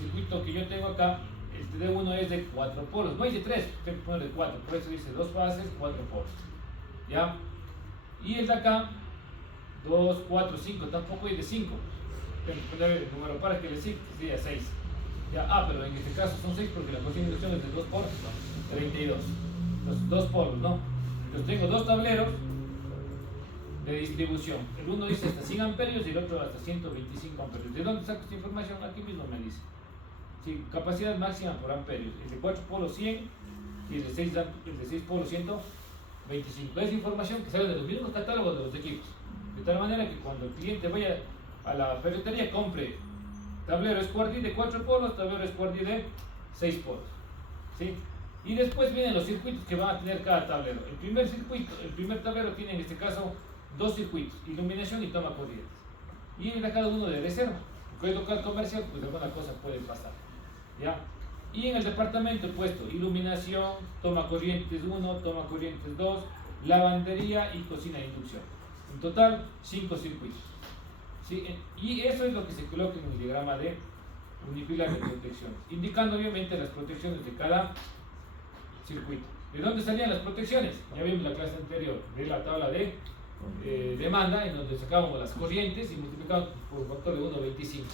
circuito que yo tengo acá, el D1 es de 4 polos, no hay de 3, tengo que poner de 4, por eso dice 2 fases, 4 polos. ¿Ya? Y el de acá, 2, 4, 5, tampoco hay de 5. Tengo que poner el número par que le sigue, que sería 6. ¿Ya? Pero en este caso son 6 porque la cocina de inducción es de 2 polos, no, 32. Entonces 2 polos, ¿no? Entonces tengo dos tableros de distribución. El uno dice hasta 100 amperios y el otro hasta 125 amperios. ¿De dónde saco esta información? Aquí mismo me dice. Sí, capacidad máxima por amperios. El de 4 polos 100 y el de 6 polos 125. Es información que sale de los mismos catálogos de los equipos. De tal manera que cuando el cliente vaya a la ferretería, compre tablero Squardi de 4 polos, tablero Squardi de 6 polos. ¿Sí? Y después vienen los circuitos que van a tener cada tablero. El primer tablero tiene en este caso 2 circuitos, iluminación y toma corrientes. Y en cada uno de reserva. Porque el local comercial, pues alguna cosa puede pasar. ¿Ya? Y en el departamento he puesto iluminación, toma corrientes 1, toma corrientes 2, lavandería y cocina de inducción. En total, 5 circuitos. ¿Sí? Y eso es lo que se coloca en el diagrama de unipilar de protecciones, indicando obviamente las protecciones de cada circuito. ¿De dónde salían las protecciones? Ya vimos la clase anterior de la tabla de demanda, en donde sacábamos las corrientes y multiplicamos por un factor de 1,25.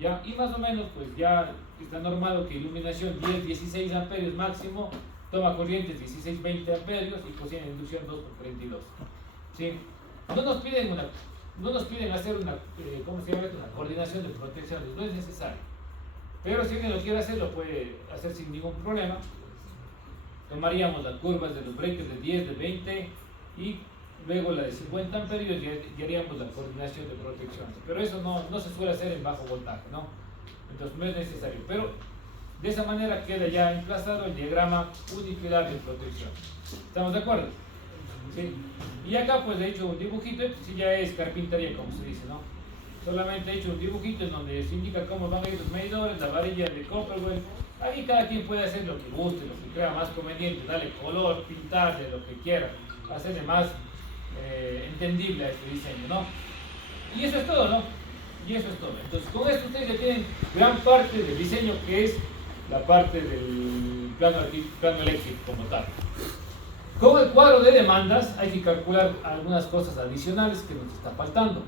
¿Ya? Y más o menos, pues ya está normado que iluminación 10-16 amperios máximo, toma corrientes 16-20 amperios y cocina de inducción 2 por 32. ¿Sí? No nos piden hacer una coordinación de protecciones, no es necesario. Pero si alguien lo quiere hacer, lo puede hacer sin ningún problema. Tomaríamos las curvas de los breakers de 10, de 20 y luego la de 50 amperios y haríamos la coordinación de protecciones. Pero eso no se suele hacer en bajo voltaje, ¿no? Entonces no es necesario. Pero de esa manera queda ya emplazado el diagrama unipilar de protección. ¿Estamos de acuerdo? ¿Sí? Y acá pues he hecho un dibujito, si ya es carpintería como se dice, ¿no? Solamente he hecho un dibujito en donde se indica cómo van a ir los medidores, la varilla de Copperwell. Ahí cada quien puede hacer lo que guste, lo que crea más conveniente, darle color, pintarle lo que quiera, hacerle más entendible a este diseño, ¿no? Y eso es todo, ¿no? Y eso es todo. Entonces con esto ustedes ya tienen gran parte del diseño que es la parte del plano eléctrico como tal. Con el cuadro de demandas hay que calcular algunas cosas adicionales que nos está faltando.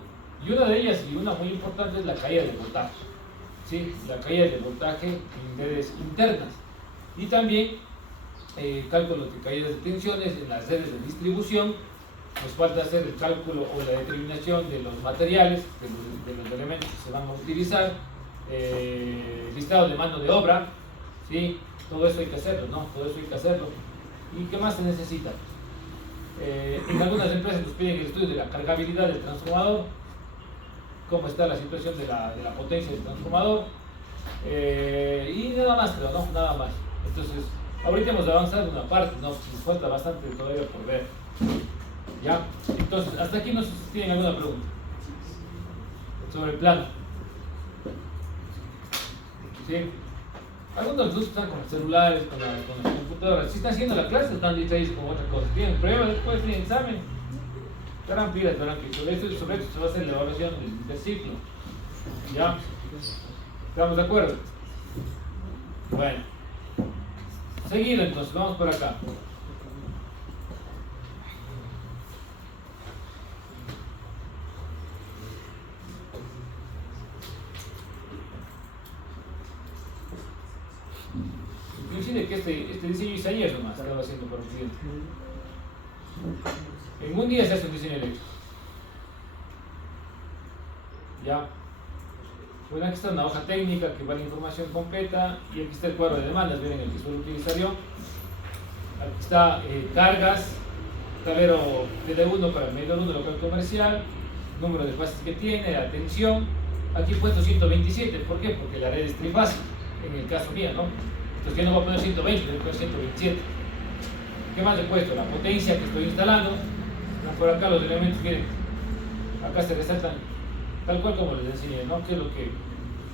Y una de ellas, y una muy importante, es la caída de voltaje. ¿Sí? La caída de voltaje en redes internas. Y también cálculos de caídas de tensiones en las redes de distribución. Nos falta hacer el cálculo o la determinación de los materiales, de los elementos que se van a utilizar, listado de mano de obra, ¿sí? Todo eso hay que hacerlo, ¿no? Todo eso hay que hacerlo. ¿Y qué más se necesita? En algunas empresas nos piden el estudio de la cargabilidad del transformador, cómo está la situación de la potencia del transformador, y nada más, pero no, nada más. Entonces, ahorita hemos avanzado en una parte, ¿no? Nos falta bastante todavía por ver. ¿Ya? Entonces, hasta aquí no sé si tienen alguna pregunta sobre el plano. ¿Sí? Algunos de están con los celulares, con las computadoras. Si están haciendo la clase, están distraídos con otra cosa. Tienen pruebas, después tienen examen. Estarán pilas, verán que sobre esto se va a hacer la evaluación del ciclo. ¿Ya? ¿Estamos de acuerdo? Bueno. Seguido entonces, vamos por acá. Inclusive que este diseño hice ayer nomás, estaba haciendo para un cliente. En un día se hace un diseño eléctrico. ¿Ya? Bueno, aquí está una hoja técnica que va la información completa y aquí está el cuadro de demandas, miren el que suelo utilizar yo. Aquí está cargas, tablero DD1 para el medidor 1 local comercial, número de fases que tiene, la tensión. Aquí he puesto 127, ¿por qué? Porque la red es trifásica, en el caso mío, ¿no? Entonces yo no voy a poner 120, voy a poner 127. ¿Qué más he puesto? La potencia que estoy instalando. Por acá los elementos, miren, acá se resaltan tal cual como les enseñé, ¿no? ¿Qué es lo que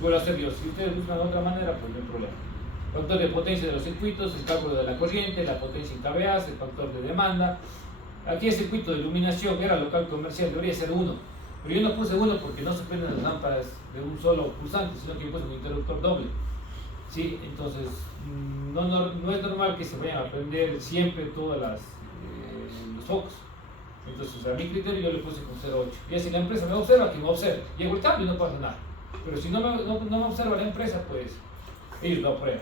puedo hacer yo? Si ustedes buscan de otra manera, pues no hay problema. Factor de potencia de los circuitos, el cálculo de la corriente, la potencia en kVA, el factor de demanda. Aquí el circuito de iluminación era local comercial, debería ser 1. Pero yo no puse uno porque no se prenden las lámparas de un solo pulsante, sino que yo puse un interruptor doble. ¿Sí? Entonces, no es normal que se vayan a prender siempre todas los focos. Entonces, a mi criterio yo le puse con 0.8. Y si la empresa me observa, que me observe. Llego el cambio y no pasa nada. Pero si no me observa la empresa, pues ellos lo aprueban.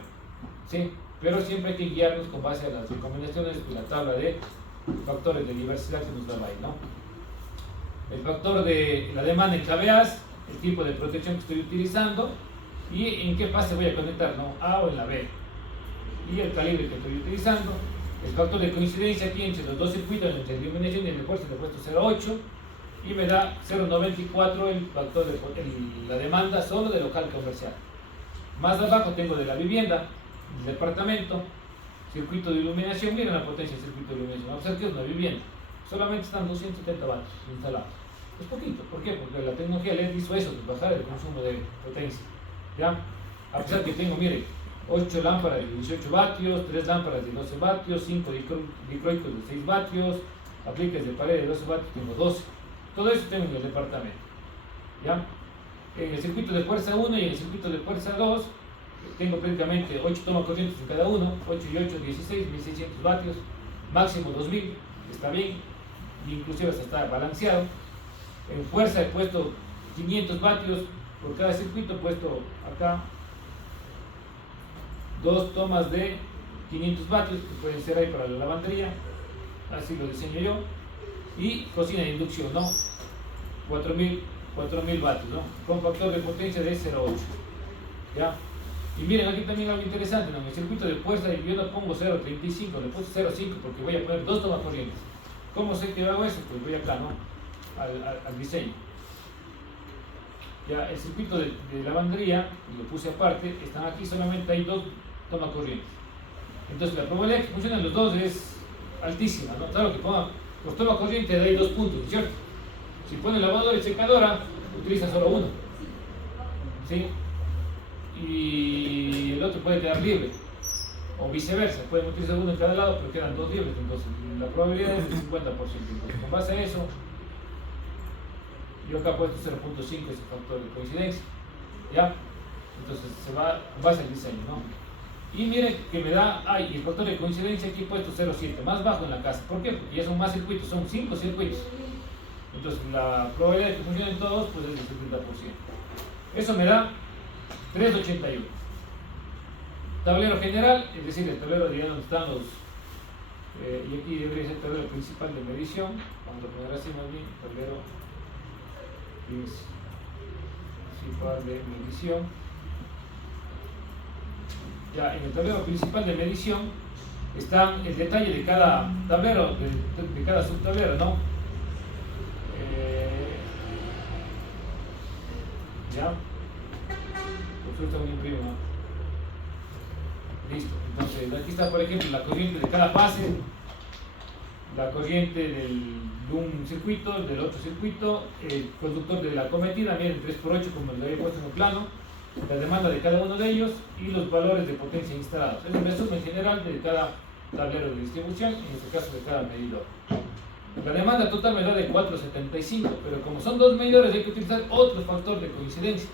¿Sí? Pero siempre hay que guiarnos con base a las recomendaciones de la tabla de factores de diversidad que nos da ahí, ¿no? El factor de la demanda en KVAs, el tipo de protección que estoy utilizando y en qué fase voy a conectar, ¿no? A o en la B. Y el calibre que estoy utilizando. El factor de coincidencia aquí entre los dos circuitos, entre la iluminación y el refuerzo, le he puesto 0.8 y me da 0.94 el factor de la demanda solo de local comercial. Más abajo tengo de la vivienda, del departamento, circuito de iluminación. Miren la potencia del circuito de iluminación. Observen que es una vivienda. Solamente están 270 vatios instalados. Es poquito. ¿Por qué? Porque la tecnología LED hizo eso, de bajar el consumo de potencia. ¿Ya? A pesar que tengo, miren, 8 lámparas de 18 vatios, 3 lámparas de 12 vatios, 5 dicroicos de 6 vatios, apliques de pared de 12 vatios, tengo 12. Todo eso tengo en el departamento. ¿Ya? En el circuito de fuerza 1 y en el circuito de fuerza 2 tengo prácticamente 8 tomas corrientes en cada uno, 8 y 8, 16, 1600 vatios, máximo 2000, está bien, inclusive hasta está balanceado. En fuerza he puesto 500 vatios por cada circuito, he puesto acá 2 tomas de 500 vatios que pueden ser ahí para la lavandería, así lo diseño yo, y cocina de inducción, ¿no? 4000 vatios, ¿no? Con factor de potencia de 0.8, ¿ya? Y miren, aquí también algo interesante, ¿no? En el circuito de fuerza yo no pongo 0.35, le puse 0.5 porque voy a poner 2 tomas corrientes. ¿Cómo sé que hago eso? Pues voy acá, ¿no? Al diseño. Ya, el circuito de lavandería, lo puse aparte, están aquí, solamente hay 2 tomas corrientes. Entonces la probabilidad de que funcionen los dos es altísima, ¿no? Claro que pongan los tomas corrientes de ahí 2 puntos, ¿cierto? Si pone lavadora y secadora, utiliza solo uno, ¿sí? Y el otro puede quedar libre, o viceversa, pueden utilizar uno en cada lado, pero quedan 2 libres. Entonces la probabilidad es del 50%. Entonces, con base a eso, yo acá he puesto 0.5, ese factor de coincidencia, ¿ya? Entonces se va con base al diseño, ¿no? Y miren que me da, el factor de coincidencia aquí he puesto 0.7, más bajo en la casa. ¿Por qué? Porque ya son más circuitos, son 5 circuitos. Entonces la probabilidad de que funcionen todos pues es del 70%. Eso me da 3.81. Tablero general, es decir, el tablero de donde están los... y aquí debería ser el tablero principal de medición. Vamos a poner así más bien, tablero principal de medición. Ya, en el tablero principal de medición está el detalle de cada tablero, de cada subtablero, ¿no? Ya, consulta un imprimo, ¿no? Listo. Entonces aquí está, por ejemplo, la corriente de cada fase, la corriente de un circuito, del otro circuito, el conductor de la cometida, miren, 3x8 como lo había puesto en el plano, la demanda de cada uno de ellos y los valores de potencia instalados. Es el resumen general de cada tablero de distribución, en este caso de cada medidor. La demanda total me da de 4.75, pero como son 2 medidores hay que utilizar otro factor de coincidencia.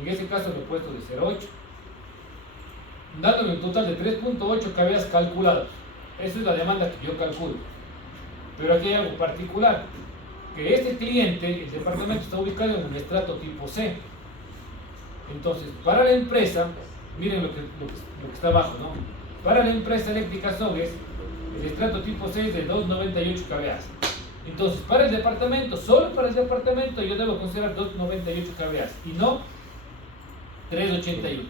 En este caso lo he puesto de 0.8, dándome un total de 3.8 kVA calculados. Esa es la demanda que yo calculo. Pero aquí hay algo particular, que este cliente, el departamento, está ubicado en un estrato tipo C. Entonces, para la empresa, miren lo que está abajo, ¿no? Para la empresa eléctrica Sogues, el estrato tipo C es de 2.98 kVA. Entonces, para el departamento, solo para el departamento, yo debo considerar 2.98 kVA y no 3.81.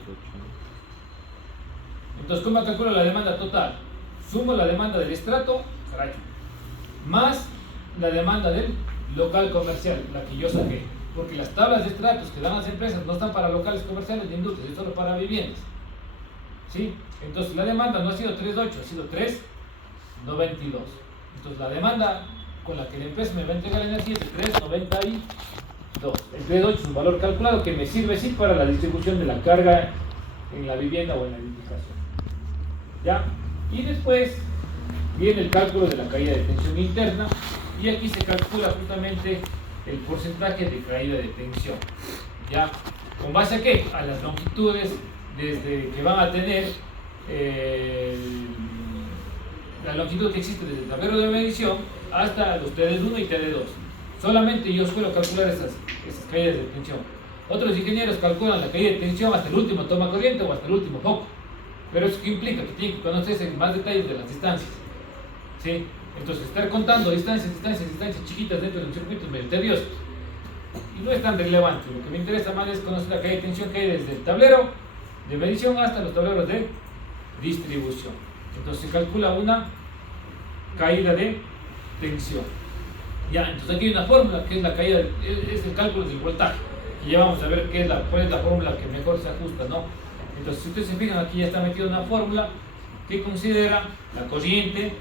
Entonces, ¿cómo calculo la demanda total? Sumo la demanda del estrato, más la demanda del local comercial, la que yo saqué. Porque las tablas de estratos que dan las empresas no están para locales comerciales de industrias, es solo para viviendas. ¿Sí? Entonces la demanda no ha sido 3.8, ha sido 3.92. Entonces la demanda con la que la empresa me va a entregar la energía es de 3.92. El 3.8 es un valor calculado que me sirve sí para la distribución de la carga en la vivienda o en la edificación. ¿Ya? Y después viene el cálculo de la caída de tensión interna y aquí se calcula justamente el porcentaje de caída de tensión. ¿Ya? ¿Con base a qué? A las longitudes desde que van a tener la longitud que existe desde el tablero de medición hasta los TD1 y TD2. Solamente yo suelo calcular esas caídas de tensión. Otros ingenieros calculan la caída de tensión hasta el último toma corriente o hasta el último foco. Pero eso que implica que tienen que conocerse más detalles de las distancias. ¿Sí? Entonces, estar contando distancias chiquitas dentro de un circuito es medio tedioso. Y no es tan relevante. Lo que me interesa más es conocer la caída de tensión que hay desde el tablero de medición hasta los tableros de distribución. Entonces, se calcula una caída de tensión. Ya, entonces aquí hay una fórmula que es la caída, es el cálculo del voltaje. Y ya vamos a ver cuál es la fórmula que mejor se ajusta, ¿no? Entonces, si ustedes se fijan, aquí ya está metida una fórmula que considera la corriente.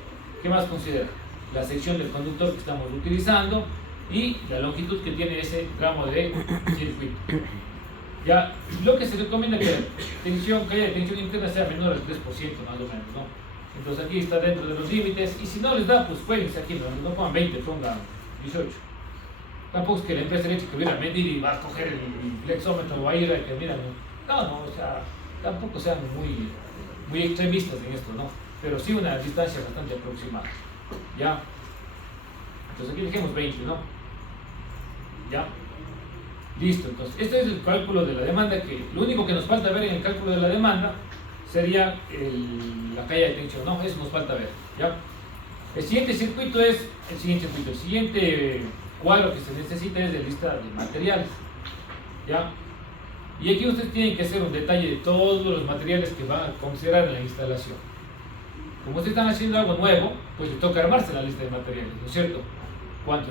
¿Qué más considera? La sección del conductor que estamos utilizando y la longitud que tiene ese tramo de circuito. Ya, lo que se recomienda es que la caída de tensión interna sea menor al 3% más o menos, ¿no? Entonces aquí está dentro de los límites, y si no les da, pues cuélguense aquí, no pongan 20, pongan 18. Tampoco es que la empresa eléctrica viene a medir y va a coger el flexómetro o va a ir a que miran. No, o sea, tampoco sean muy extremistas en esto, ¿no? Pero sí una distancia bastante aproximada. ¿Ya? Entonces aquí dejemos 20, ¿no? ¿Ya? Listo, entonces este es el cálculo de la demanda, que lo único que nos falta ver en el cálculo de la demanda sería la caída de tensión, ¿no? Eso nos falta ver, ¿ya? El siguiente circuito es el siguiente cuadro que se necesita es de lista de materiales, ¿ya? Y aquí ustedes tienen que hacer un detalle de todos los materiales que van a considerar en la instalación. Como ustedes están haciendo algo nuevo, pues les toca armarse la lista de materiales, ¿no es cierto? ¿Cuántos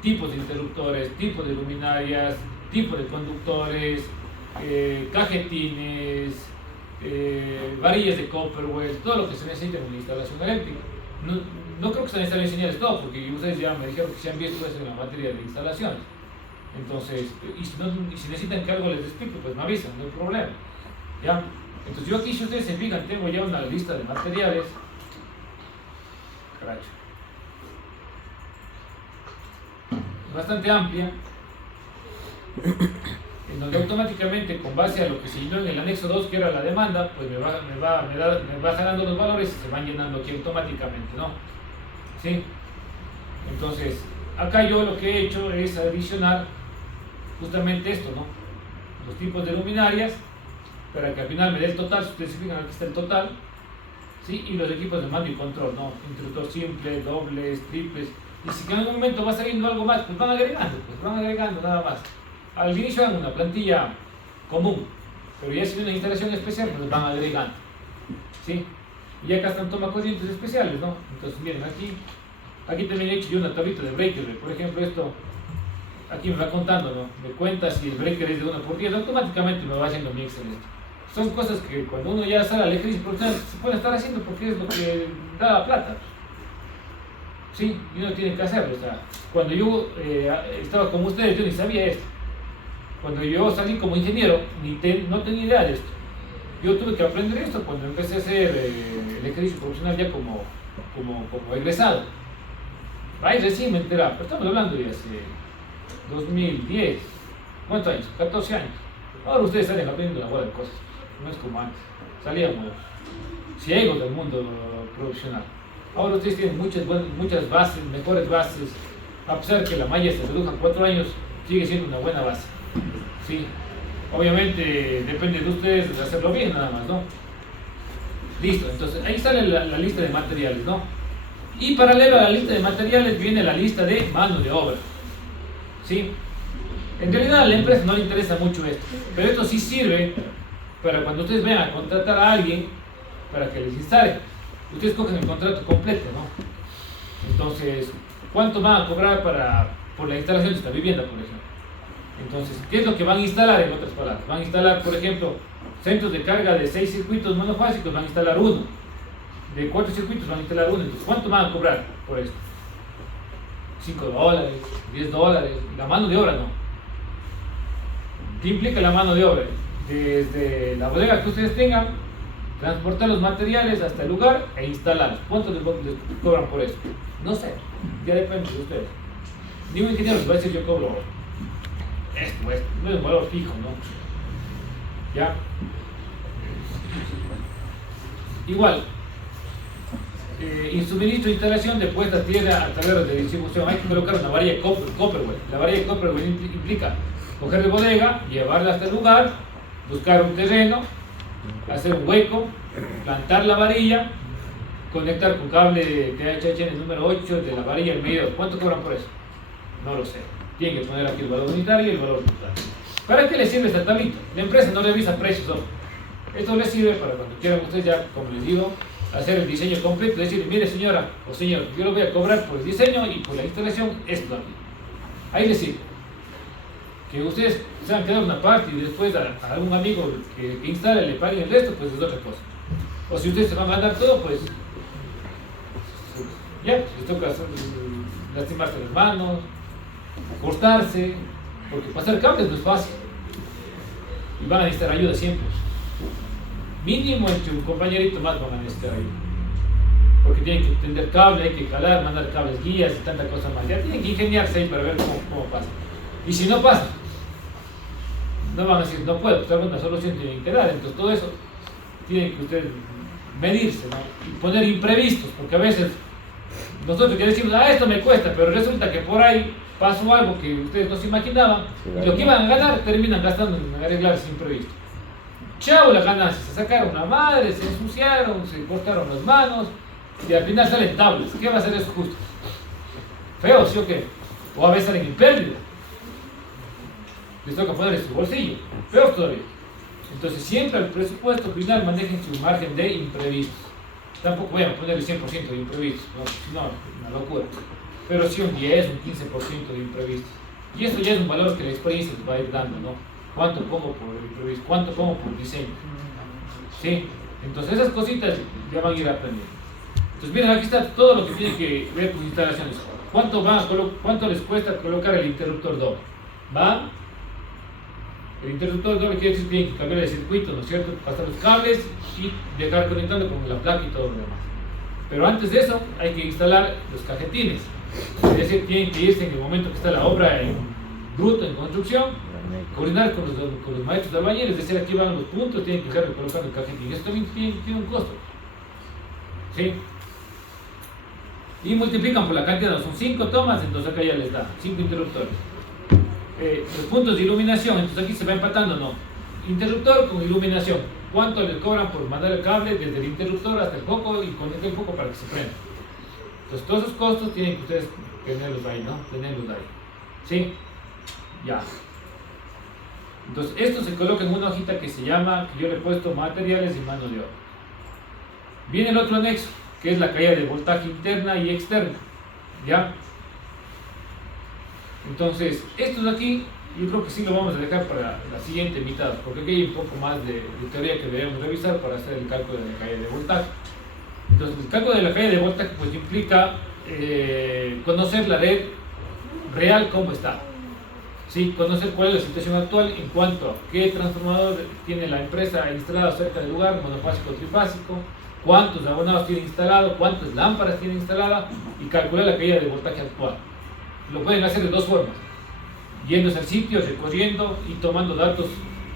tipos de interruptores, tipos de luminarias, tipos de conductores, cajetines, varillas de Copperwell, todo lo que se necesita en una instalación eléctrica? No creo que se necesiten enseñarles todo, porque ustedes ya me dijeron que se han visto eso en la materia de instalaciones. Entonces, y si necesitan que algo les explique, pues me avisan, no hay problema. ¿Ya? Entonces yo aquí, si ustedes se fijan, tengo ya una lista de materiales. Caracho. Bastante amplia, en donde automáticamente, con base a lo que se llenó en el anexo 2, que era la demanda, pues me va jalando los valores y se van llenando aquí automáticamente, ¿no? ¿Sí? Entonces, acá yo lo que he hecho es adicionar justamente esto, ¿no? Los tipos de luminarias, para que al final me dé el total. Si ustedes se fijan, aquí está el total, ¿sí? Y los equipos de mando y control, ¿no? Interruptor simple, dobles, triples. Y si en algún momento va saliendo algo más, pues van agregando nada más. Al inicio hagan una plantilla común, pero ya si hay una instalación especial, pues van agregando, ¿sí? Y acá están tomacorrientes especiales, ¿no? Entonces miren, aquí también he hecho yo una tablita de breaker. Por ejemplo, esto aquí me va contando, ¿no? Me cuenta si el breaker es de 1/10, automáticamente me va haciendo mi Excel. Son cosas que cuando uno ya sale al ejercicio profesional se puede estar haciendo porque es lo que da la plata. Sí, y uno tiene que hacerlo. O sea, cuando yo estaba como ustedes, yo ni sabía esto. Cuando yo salí como ingeniero, no tenía idea de esto. Yo tuve que aprender esto cuando empecé a hacer el ejercicio profesional ya como egresado. Ahí recién me enteraba, pero estamos hablando de hace 2010. ¿Cuántos años? 14 años. Ahora ustedes salen aprendiendo una bola de cosas. No es como antes. Salíamos ciegos del mundo profesional. Ahora ustedes tienen muchas bases, mejores bases. A pesar que la malla se redujo a 4 años, sigue siendo una buena base. Sí. Obviamente depende de ustedes de hacerlo bien nada más, ¿no? Listo, entonces ahí sale la lista de materiales, ¿no? Y paralelo a la lista de materiales viene la lista de mano de obra. ¿Sí? En realidad a la empresa no le interesa mucho esto, pero esto sí sirve para cuando ustedes vayan a contratar a alguien para que les instale. Ustedes cogen el contrato completo, ¿no? Entonces, ¿cuánto van a cobrar por la instalación de esta vivienda, por ejemplo? Entonces, ¿qué es lo que van a instalar, en otras palabras? Van a instalar, por ejemplo, centros de carga de 6 circuitos monofásicos, van a instalar uno. De 4 circuitos van a instalar uno. Entonces, ¿cuánto van a cobrar por esto? $5, $10. La mano de obra no. ¿Qué implica la mano de obra? Desde la bodega que ustedes tengan, transportar los materiales hasta el lugar e instalarlos. ¿Cuánto les cobran por eso? No sé, ya depende de ustedes. ningún ingeniero les va a decir yo cobro esto, no es un valor fijo, ¿no? ¿Ya? Igual, suministro de instalación de puesta a tierra a tableros de distribución. Hay que colocar una varilla de Copperwell. La varilla de Copperwell implica coger de bodega, llevarla hasta el lugar, buscar un terreno, hacer un hueco, plantar la varilla, conectar con cable THH en el número 8 de la varilla al medidor. ¿Cuánto cobran por eso? No lo sé. Tienen que poner aquí el valor unitario y el valor total. ¿Para qué les sirve esta tablita? La empresa no revisa precios. Esto les sirve para cuando quieran ustedes ya, como les digo, hacer el diseño completo, decir, mire señora o señor, yo lo voy a cobrar por el diseño y por la instalación, esto aquí. Ahí les sirve. Que ustedes se han quedado una parte y después a algún amigo que instale le paguen el resto, pues es otra cosa. O si ustedes se van a mandar todo, pues ya, les toca lastimarse las manos, cortarse, porque pasar cables no es fácil. Y van a necesitar ayuda siempre. Mínimo entre un compañerito más van a necesitar ayuda. Porque tienen que tender cable, hay que jalar, mandar cables guías y tanta cosa más. Ya tienen que ingeniarse ahí para ver cómo pasa. Y si no pasa, no van a decir, no puedo, pues alguna solución tienen que dar. Entonces todo eso tienen que ustedes medirse, ¿no? Y poner imprevistos, porque a veces nosotros que decimos, esto me cuesta, pero resulta que por ahí pasó algo que ustedes no se imaginaban, y lo que iban a ganar terminan gastando en arreglar ese imprevisto. Chao las ganancias, se sacaron la madre, se ensuciaron, se cortaron las manos y al final salen tablas. ¿Qué va a hacer eso justo? Feo, ¿sí o qué? O a veces salen en pérdida. Les toca poner en su bolsillo, peor todavía. Entonces siempre al presupuesto final manejen su margen de imprevistos. Tampoco vayan a poner el 100% de imprevistos, no, una locura. Pero sí un 10, un 15% de imprevistos. Y eso ya es un valor que la experiencia les va a ir dando, ¿no? ¿Cuánto pongo por el imprevisto? ¿Cuánto pongo por diseño? ¿Sí? Entonces esas cositas ya van a ir aprendiendo. Entonces miren, aquí está todo lo que tiene que ver con instalaciones. ¿Cuánto les cuesta colocar el interruptor doble? ¿Va? El interruptor doble quiere decir que tienen que cambiar el circuito, ¿no es cierto? Pasar los cables y dejar conectando con la placa y todo lo demás. Pero antes de eso hay que instalar los cajetines. Es decir, tienen que irse en el momento que está la obra en bruto, en construcción, coordinar con los maestros de albañiles, es decir, aquí van los puntos, tienen que dejar de colocar el cajetín. Esto también tiene un costo. ¿Sí? Y multiplican por la cantidad, son 5 tomas, entonces acá ya les da 5 interruptores. Los puntos de iluminación, entonces aquí se va empatando, ¿no? Interruptor con iluminación. ¿Cuánto les cobran por mandar el cable desde el interruptor hasta el foco y conectar el foco para que se prenda? Entonces todos esos costos tienen que ustedes tenerlos ahí, ¿no? Tenerlos ahí. ¿Sí? Ya. Entonces esto se coloca en una hojita que se llama, que yo le he puesto materiales y mano de obra. Viene el otro anexo, que es la caída de voltaje interna y externa. ¿Ya? Entonces, esto de aquí, yo creo que sí lo vamos a dejar para la siguiente mitad, porque aquí hay un poco más de teoría que debemos revisar para hacer el cálculo de la caída de voltaje. Entonces, el cálculo de la caída de voltaje pues implica conocer la red real cómo está. Sí, conocer cuál es la situación actual en cuanto a qué transformador tiene la empresa instalado cerca del lugar, monofásico o trifásico, cuántos abonados tiene instalado, cuántas lámparas tiene instalada y calcular la caída de voltaje actual. Lo pueden hacer de dos formas: yéndose al sitio, recorriendo y tomando datos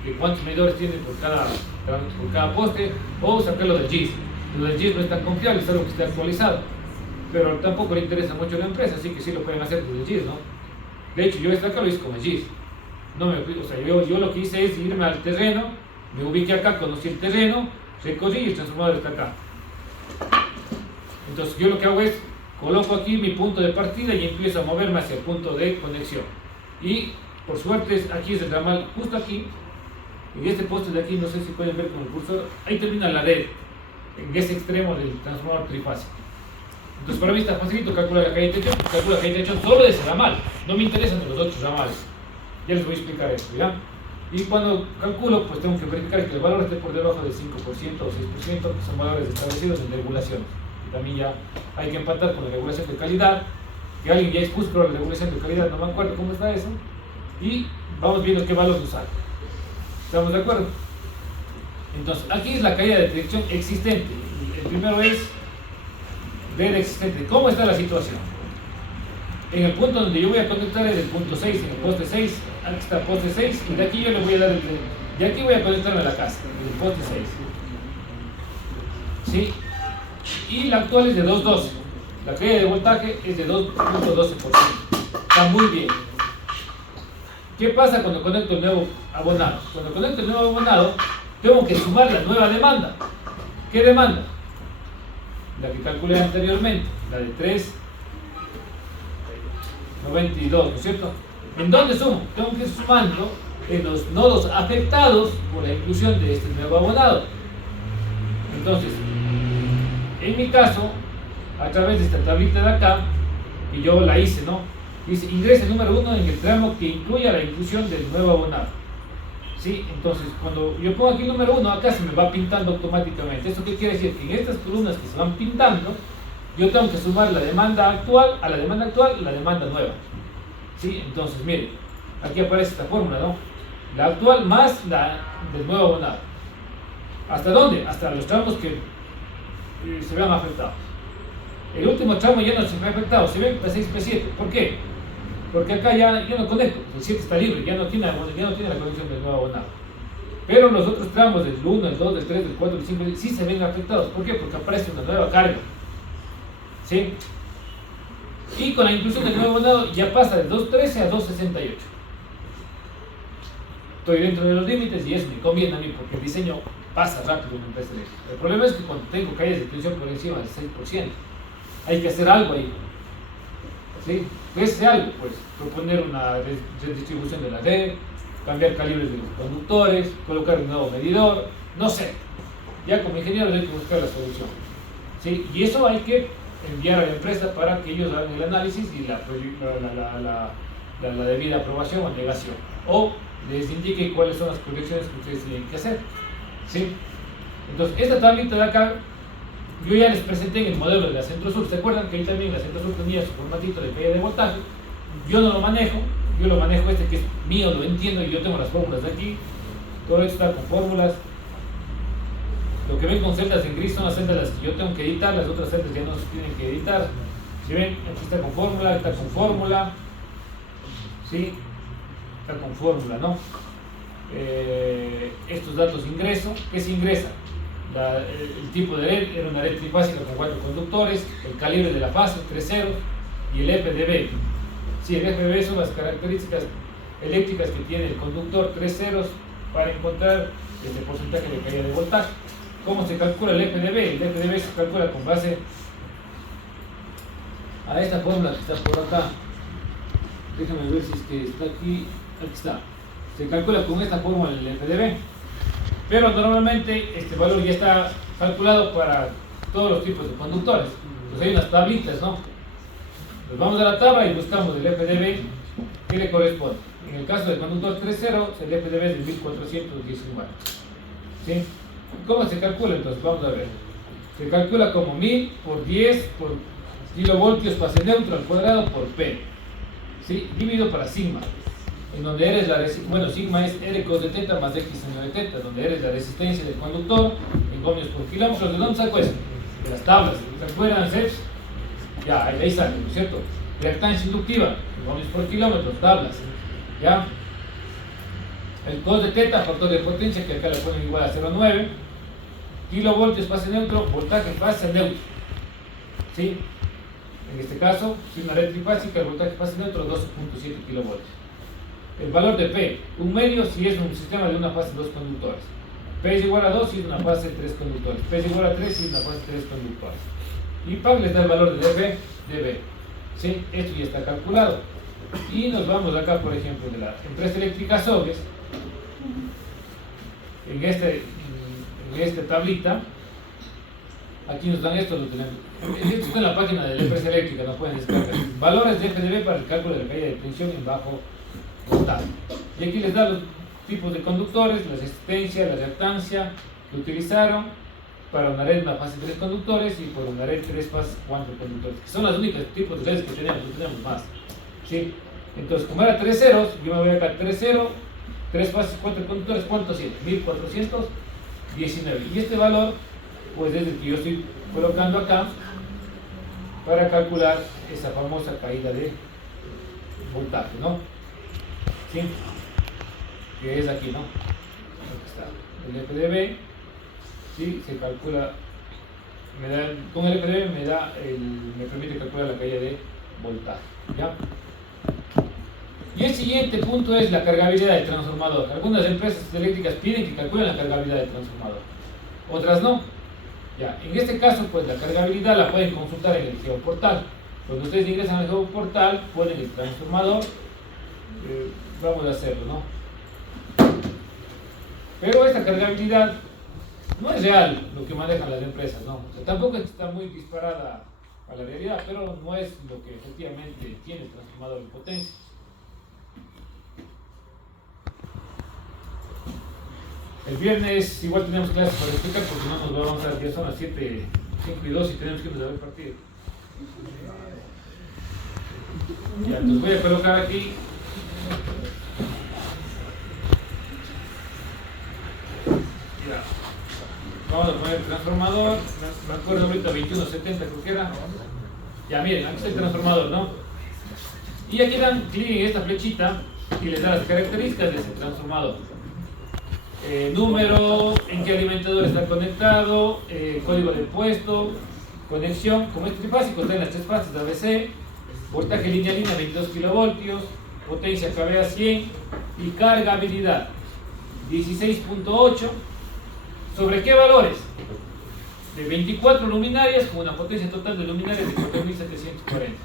de cuántos medidores tienen por cada poste, o sacarlo del GIS. Lo del GIS no es tan confiable, es algo que esté actualizado, pero tampoco le interesa mucho a la empresa, así que sí lo pueden hacer desde el GIS, ¿no? De hecho, yo acá lo hice con el GIS. Yo lo que hice es irme al terreno, me ubiqué acá, conocí el terreno, recorrí y el transformador está acá. Entonces yo lo que hago es coloco aquí mi punto de partida y empiezo a moverme hacia el punto de conexión. Y por suerte aquí es el ramal justo aquí. En este poste de aquí, no sé si pueden ver con el cursor, ahí termina la red, en ese extremo del transformador trifásico. Entonces para mí está facilito calcular la caída de tensión, calculo la caída de tensión solo de ese ramal, no me interesan los otros ramales. Ya les voy a explicar esto, ¿ya? Y cuando calculo, pues tengo que verificar que el valor esté por debajo del 5% o 6%, que son valores establecidos en regulaciones. También ya hay que empatar con la regulación de calidad, que alguien ya expuso la regulación de calidad, no me acuerdo cómo está eso, y vamos viendo qué valor usar. ¿Estamos de acuerdo? Entonces, aquí es la caída de dirección existente. El primero es ver existente, cómo está la situación. En el punto donde yo voy a conectar es el punto 6, en el poste 6, aquí está poste 6, y de aquí yo le voy a dar de aquí voy a conectarme a la casa, el poste 6. ¿Sí? Y la actual es de 2.12, la caída de voltaje es de 2.12%, está muy bien. ¿Qué pasa cuando conecto el nuevo abonado? Cuando conecto el nuevo abonado, tengo que sumar la nueva demanda. ¿Qué demanda? La que calculé anteriormente, la de 3.92, ¿no es cierto? ¿En dónde sumo? Tengo que ir sumando en los nodos afectados por la inclusión de este nuevo abonado. Entonces, en mi caso, a través de esta tablita de acá, y yo la hice, ¿no? Dice, ingrese número 1 en el tramo que incluya la inclusión del nuevo abonado. ¿Sí? Entonces, cuando yo pongo aquí el número 1, acá se me va pintando automáticamente. ¿Esto qué quiere decir? Que en estas columnas que se van pintando, yo tengo que sumar la demanda actual a la demanda actual y la demanda nueva. ¿Sí? Entonces, miren, aquí aparece esta fórmula, ¿no? La actual más la del nuevo abonado. ¿Hasta dónde? Hasta los tramos que se vean afectados. El último tramo ya no se ve afectado, se ve P6, P7. ¿Por qué? Porque acá ya yo no conecto, el 7 está libre, ya no tiene la conexión del nuevo abonado. Pero los otros tramos del 1, el 2, del 3, del 4, del 5, sí se ven afectados. ¿Por qué? Porque aparece una nueva carga. ¿Sí? Y con la inclusión del nuevo abonado ya pasa de 2.13 a 2.68. Estoy dentro de los límites y eso me conviene a mí porque el diseño pasa rápido en una empresa eléctrica. El problema es que cuando tengo caídas de tensión por encima del 6%, hay que hacer algo ahí. ¿Sí? Ese algo, pues, proponer una redistribución de la red, cambiar calibres de los conductores, colocar un nuevo medidor, no sé. Ya como ingenieros hay que buscar la solución. ¿Sí? Y eso hay que enviar a la empresa para que ellos hagan el análisis y la debida aprobación o negación. O les indique cuáles son las correcciones que ustedes tienen que hacer. ¿Sí? Entonces, esta tablita de acá, yo ya les presenté en el modelo de la Centro Sur. ¿Se acuerdan que ahí también la Centro Sur tenía su formatito de caída de voltaje? Yo no lo manejo, yo lo manejo este que es mío, lo entiendo y yo tengo las fórmulas de aquí. Todo esto está con fórmulas. Lo que ven con celdas en gris son las celdas que yo tengo que editar, las otras celdas ya no se tienen que editar. Si ven, aquí está con fórmula, está con fórmula. ¿Sí? Está con fórmula, ¿no? Estos datos de ingreso, ¿qué se ingresa? El tipo de red era una red trifásica con 4 conductores, el calibre de la fase, 3 ceros, y el FDB. Sí, el FDB son las características eléctricas que tiene el conductor, 3 ceros, para encontrar este porcentaje de caída de voltaje. ¿Cómo se calcula el FDB? El FDB se calcula con base a esta fórmula que está por acá. Déjame ver si es que está aquí. Aquí está. Se calcula con esta fórmula el FDB. Pero normalmente este valor ya está calculado para todos los tipos de conductores. Entonces hay unas tablitas, ¿no? Pues vamos a la tabla y buscamos el FDB que le corresponde. En el caso del conductor 3.0, el FDB es de 1419. ¿Sí? ¿Cómo se calcula entonces? Vamos a ver. Se calcula como 1000 por 10 por kilovoltios fase neutro al cuadrado por P. ¿Sí? Dividido para sigma. En donde eres sigma es R cos de teta más X seno de teta, donde eres la resistencia del conductor en ohmios por kilómetro. ¿De dónde saco eso? De las tablas. ¿Se acuerdan? Ya, ahí sale, ¿no es cierto? Reactancia inductiva, en ohmios por kilómetro, tablas. ¿Ya? El cos de teta, factor de potencia, que acá le ponen igual a 0,9. Kilovoltios fase neutro, voltaje fase neutro. ¿Sí? En este caso, si una red trifásica, el voltaje fase neutro 12.7 kilovoltios. El valor de P, un medio si es un sistema de una fase 2 conductores. P es igual a 2 si es una fase 3 conductores. P es igual a 3 si es una fase 3 conductores. Y PAC les da el valor de F de B. ¿Sí? Esto ya está calculado. Y nos vamos acá, por ejemplo, de la empresa eléctrica Sogues. En esta tablita, aquí nos dan esto, lo tenemos. Esto está en la página de la empresa eléctrica, no pueden descargar. Valores de FDB para el cálculo de la caída de tensión en bajo voltaje. Y aquí les da los tipos de conductores, la resistencia, la reactancia que utilizaron para una red, una fase 3 conductores y por una red 3 fases 4 conductores, que son los únicos tipos de redes que tenemos, no tenemos más. ¿Sí? Entonces, como era 3 ceros, yo me voy acá 3 0, 3 fases 4 conductores, ¿cuánto sigue? 1419. Y este valor, pues es el que yo estoy colocando acá para calcular esa famosa caída de voltaje, ¿no? ¿Sí? Que es aquí, ¿no? Aquí está. El FDB, ¿sí? Se calcula, con el FDB me permite calcular la caída de voltaje, ¿ya? Y el siguiente punto es la cargabilidad del transformador. Algunas empresas eléctricas piden que calculen la cargabilidad del transformador, otras no. Ya, en este caso, pues la cargabilidad la pueden consultar en el geoportal. Cuando ustedes ingresan al geoportal, ponen el transformador, vamos a hacerlo, ¿no? Pero esta cargabilidad no es real lo que manejan las empresas, ¿no? O sea, tampoco es que está muy disparada a la realidad, pero no es lo que efectivamente tiene el transformador en potencia. El viernes igual tenemos clases para explicar porque no nos va a avanzar, ya son las 7, 5 y 2 y tenemos que irnos a ver partido. Ya, entonces voy a colocar aquí ya. Vamos a poner el transformador, me acuerdo ahorita 2170 creo que era. Ya miren, aquí está el transformador, ¿no? Y aquí dan clic en esta flechita y les da las características de ese transformador. Número, en qué alimentador está conectado, código de puesto, conexión, como este básico está en las tres fases de ABC, voltaje línea a línea 22 kilovoltios, potencia KVA 100 y cargabilidad 16.8. ¿Sobre qué valores? De 24 luminarias con una potencia total de luminarias de 4740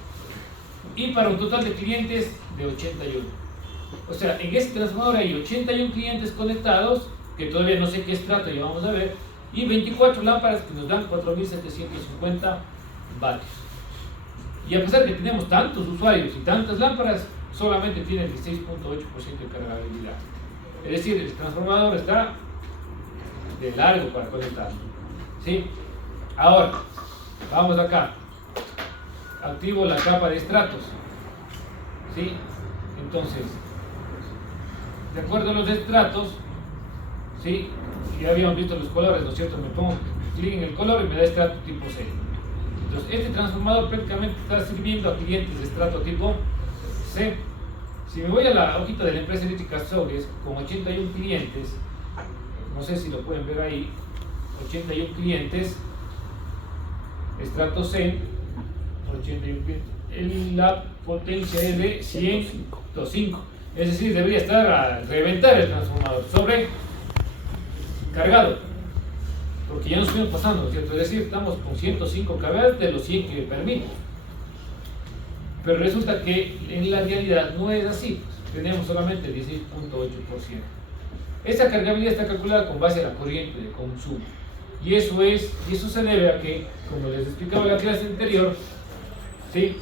y para un total de clientes de 81. O sea, en este transformador hay 81 clientes conectados, que todavía no sé qué estrato ya vamos a ver, y 24 lámparas que nos dan 4750 vatios. Y a pesar de que tenemos tantos usuarios y tantas lámparas, solamente tiene el 16.8% de cargabilidad. Es decir, el transformador está de largo para conectar. ¿Sí? Ahora, vamos acá. Activo la capa de estratos. ¿Sí? Entonces, de acuerdo a los estratos, ¿sí? Ya habíamos visto los colores, ¿no es cierto? Me pongo clic en el color y me da estrato tipo C. Entonces, este transformador prácticamente está sirviendo a clientes de estrato tipo C. Si me voy a la hojita de la empresa eléctrica Soures con 81 clientes, no sé si lo pueden ver ahí, 81 clientes, estrato C, 81 clientes, la potencia es de 105, es decir, debería estar a reventar el transformador, sobre cargado, porque ya nos estuvimos pasando, ¿cierto? Es decir, estamos con 105 kVA de los 100 que permite, pero resulta que en la realidad no es así, tenemos solamente el 16.8%. Esta cargabilidad está calculada con base a la corriente de consumo. Y eso se debe a que, como les explicaba en la clase anterior, ¿sí?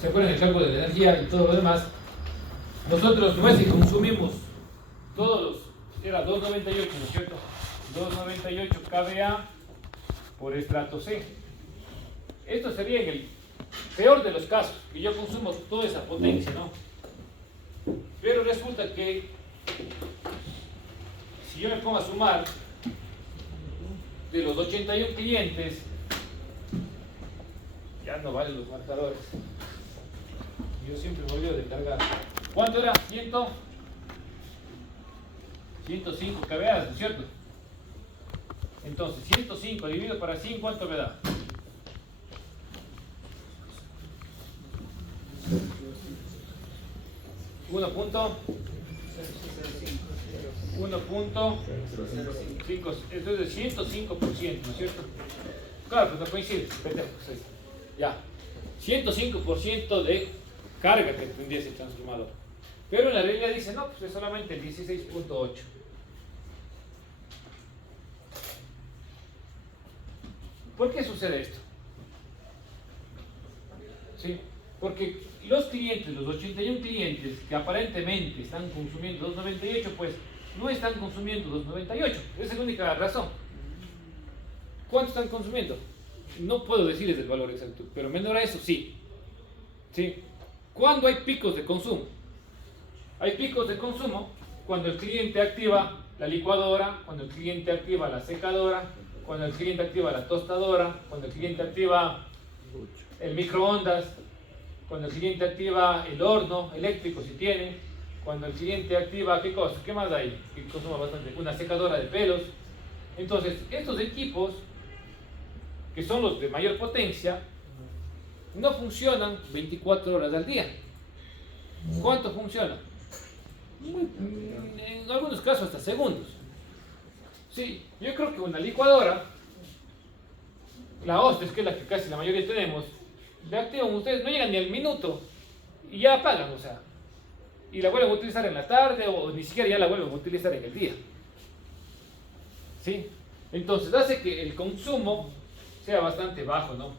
¿Se acuerdan el cálculo de la energía y todo lo demás? Nosotros, no es que consumimos todos los, era 2.98, ¿no es cierto? 2.98 kVA por estrato C. Esto sería en el peor de los casos, que yo consumo toda esa potencia, ¿no? Pero resulta que si yo me pongo a sumar de los 81 clientes, ya no valen los marcadores. Yo siempre me olvido de cargar. ¿Cuánto era? 105 kVA, ¿no es cierto? Entonces, 105 dividido para 100, ¿cuánto me da? 1.5, entonces 105%, ¿no es cierto? Claro, pues no coincide, ya, 105% de carga que tendría ese transformador. Pero en la realidad dice, no, pues es solamente el 16.8. ¿Por qué sucede esto? ¿Sí? Porque los clientes, los 81 clientes que aparentemente están consumiendo 2.98, pues no están consumiendo 2.98. Esa es la única razón. ¿Cuánto están consumiendo? No puedo decirles el valor exacto, pero menor a eso sí. ¿Sí? ¿Cuándo hay picos de consumo? Hay picos de consumo cuando el cliente activa la licuadora, cuando el cliente activa la secadora, cuando el cliente activa la tostadora, cuando el cliente activa el microondas. cuando el cliente activa el horno eléctrico si tiene, cuando el cliente activa, ¿qué cosa? ¿Qué más hay? Que consuma bastante, una secadora de pelos. Entonces, estos equipos, que son los de mayor potencia, no funcionan 24 horas al día. ¿Cuánto funciona? En algunos casos hasta segundos. Sí, yo creo que una licuadora, la Ostres, que es la que casi la mayoría tenemos, la activan ustedes, no llegan ni al minuto y ya apagan, o sea, y la vuelven a utilizar en la tarde o ni siquiera ya la vuelven a utilizar en el día. ¿Sí? Entonces hace que el consumo sea bastante bajo, ¿no?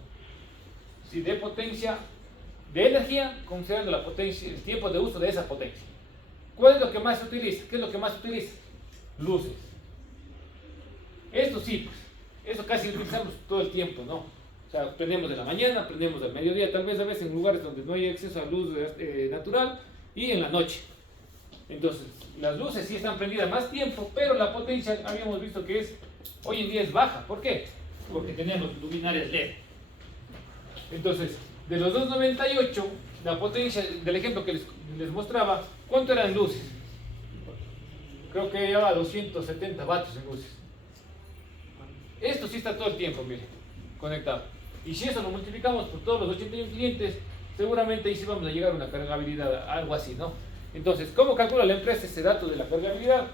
Sí, de potencia, de energía, considerando la potencia, el tiempo de uso de esa potencia. ¿Cuál es lo que más se utiliza? ¿Qué es lo que más se utiliza? Luces. Esto sí, pues, eso casi utilizamos todo el tiempo, ¿no? O sea, prendemos de la mañana, prendemos del mediodía, tal vez a veces en lugares donde no hay acceso a luz natural, y en la noche. Entonces, las luces sí están prendidas más tiempo, pero la potencia habíamos visto que hoy en día es baja. ¿Por qué? Porque tenemos luminarias LED. Entonces, de los 298, la potencia del ejemplo que les mostraba, ¿cuánto eran luces? Creo que llevaba 270 vatios en luces. Esto sí está todo el tiempo, miren, conectado. Y si eso lo multiplicamos por todos los 81 clientes, seguramente ahí sí vamos a llegar a una cargabilidad, algo así, ¿no? Entonces, ¿cómo calcula la empresa ese dato de la cargabilidad?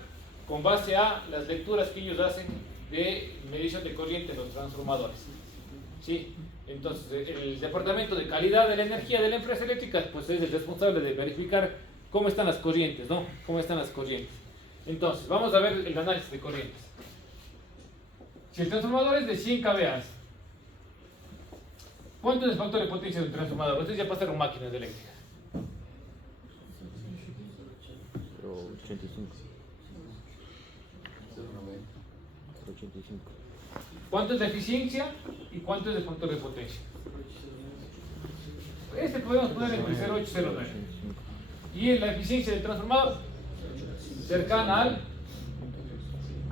Con base a las lecturas que ellos hacen de medición de corriente en los transformadores. ¿Sí? Entonces, el departamento de calidad de la energía de la empresa eléctrica, pues es el responsable de verificar cómo están las corrientes, ¿no? Cómo están las corrientes. Entonces, vamos a ver el análisis de corrientes. Si el transformador es de 100 kVA, ¿cuánto es el factor de potencia de un transformador? Ustedes ya pasaron máquinas eléctricas. 85. 85. ¿Cuánto es la eficiencia y cuánto es el factor de potencia? Este podemos poner entre 0,8 y 0,9. ¿Y en la eficiencia del transformador? Cercana al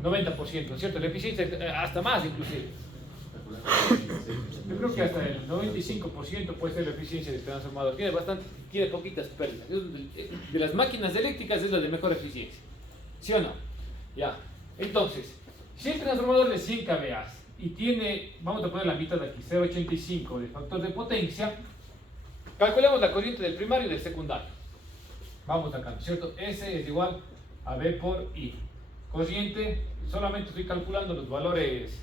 90%, ¿no es cierto? La eficiencia hasta más inclusive. Yo creo que hasta el 95% puede ser la eficiencia del transformador. Tiene poquitas pérdidas. De las máquinas eléctricas es la de mejor eficiencia. ¿Sí o no? Ya. Entonces, si el transformador de 100 kVA y tiene, vamos a poner la mitad de aquí, 0,85 de factor de potencia, calculamos la corriente del primario y del secundario. Vamos acá, ¿cierto? S es igual a B por I. Corriente, solamente estoy calculando los valores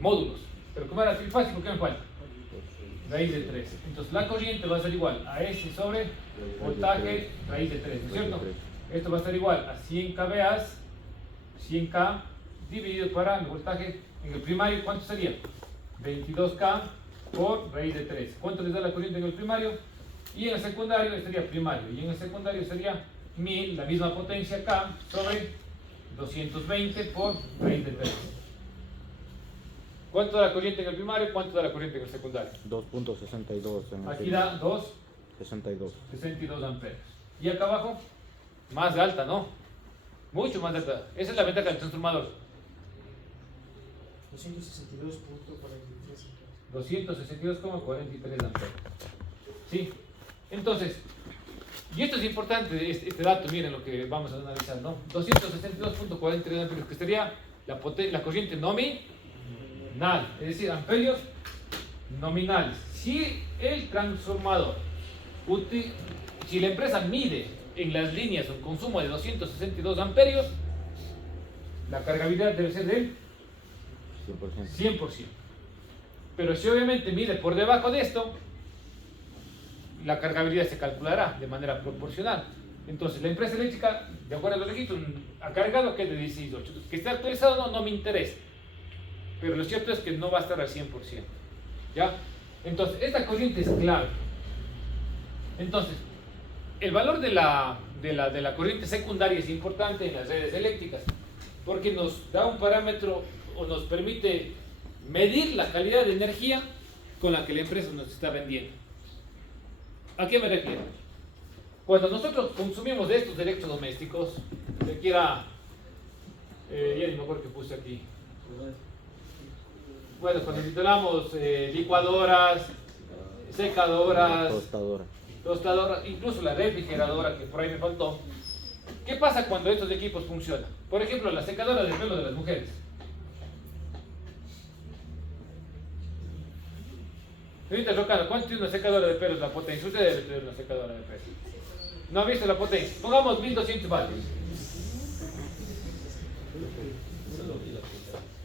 módulos. Pero como era trifásico, ¿qué me falta? Raíz de 3. Entonces la corriente va a ser igual a S sobre voltaje raíz de 3, ¿no es cierto? Esto va a ser igual a 100 kVA, 100K dividido para el voltaje en el primario, ¿cuánto sería? 22K por raíz de 3. ¿Cuánto les da la corriente en el primario? Y en el secundario sería primario. Y en el secundario sería 1000, la misma potencia K, sobre 220 por raíz de 3. ¿Cuánto da la corriente en el primario? ¿Cuánto da la corriente en el secundario? 2.62. Aquí da 2.62 62. amperes. Y acá abajo, más alta, ¿no? Mucho más alta. Esa es la ventaja del transformador. 262.43 amperes. ¿Sí? Entonces, y esto es importante, este dato, miren lo que vamos a analizar, ¿no? 262.43 amperes, que sería la corriente nominal, es decir, amperios nominales. Si el transformador, si la empresa mide en las líneas un consumo de 262 amperios, la cargabilidad debe ser del 100%. Pero si obviamente mide por debajo de esto, la cargabilidad se calculará de manera proporcional. Entonces, la empresa eléctrica, de acuerdo a los registros, ha cargado que es de 16.8. Que esté actualizado no me interesa. Pero lo cierto es que no va a estar al 100%. ¿Ya? Entonces, esta corriente es clave. Entonces, el valor de la corriente secundaria es importante en las redes eléctricas porque nos da un parámetro o nos permite medir la calidad de energía con la que la empresa nos está vendiendo. ¿A qué me refiero? Cuando nosotros consumimos de estos electrodomésticos, ya ni me acuerdo que puse aquí. Bueno, cuando instalamos licuadoras, secadoras, Tostadora. tostadoras, incluso la refrigeradora que por ahí me faltó. ¿Qué pasa cuando estos equipos funcionan? Por ejemplo, la secadora de pelo de las mujeres. Señorita Rocano, ¿cuánto tiene una secadora de pelos la potencia? Usted debe tener una secadora de pelos. ¿No ha visto la potencia? Pongamos 1200 vatios.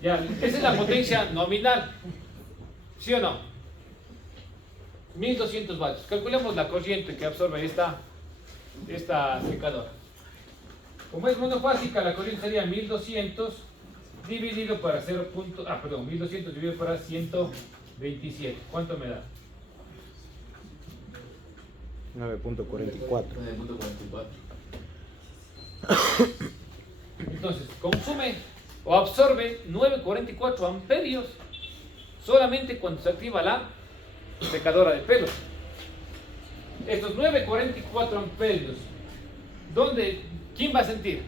Ya, esa es la potencia nominal. ¿Sí o no? 1200 vatios. Calculemos la corriente que absorbe esta secadora. Como es monofásica, la corriente sería 1200 dividido para 1200 dividido para 127. ¿Cuánto me da? 9.44. 9.44. Entonces, consume o absorbe 9,44 amperios solamente cuando se activa la secadora de pelos. Estos 9,44 amperios, ¿quién va a sentir?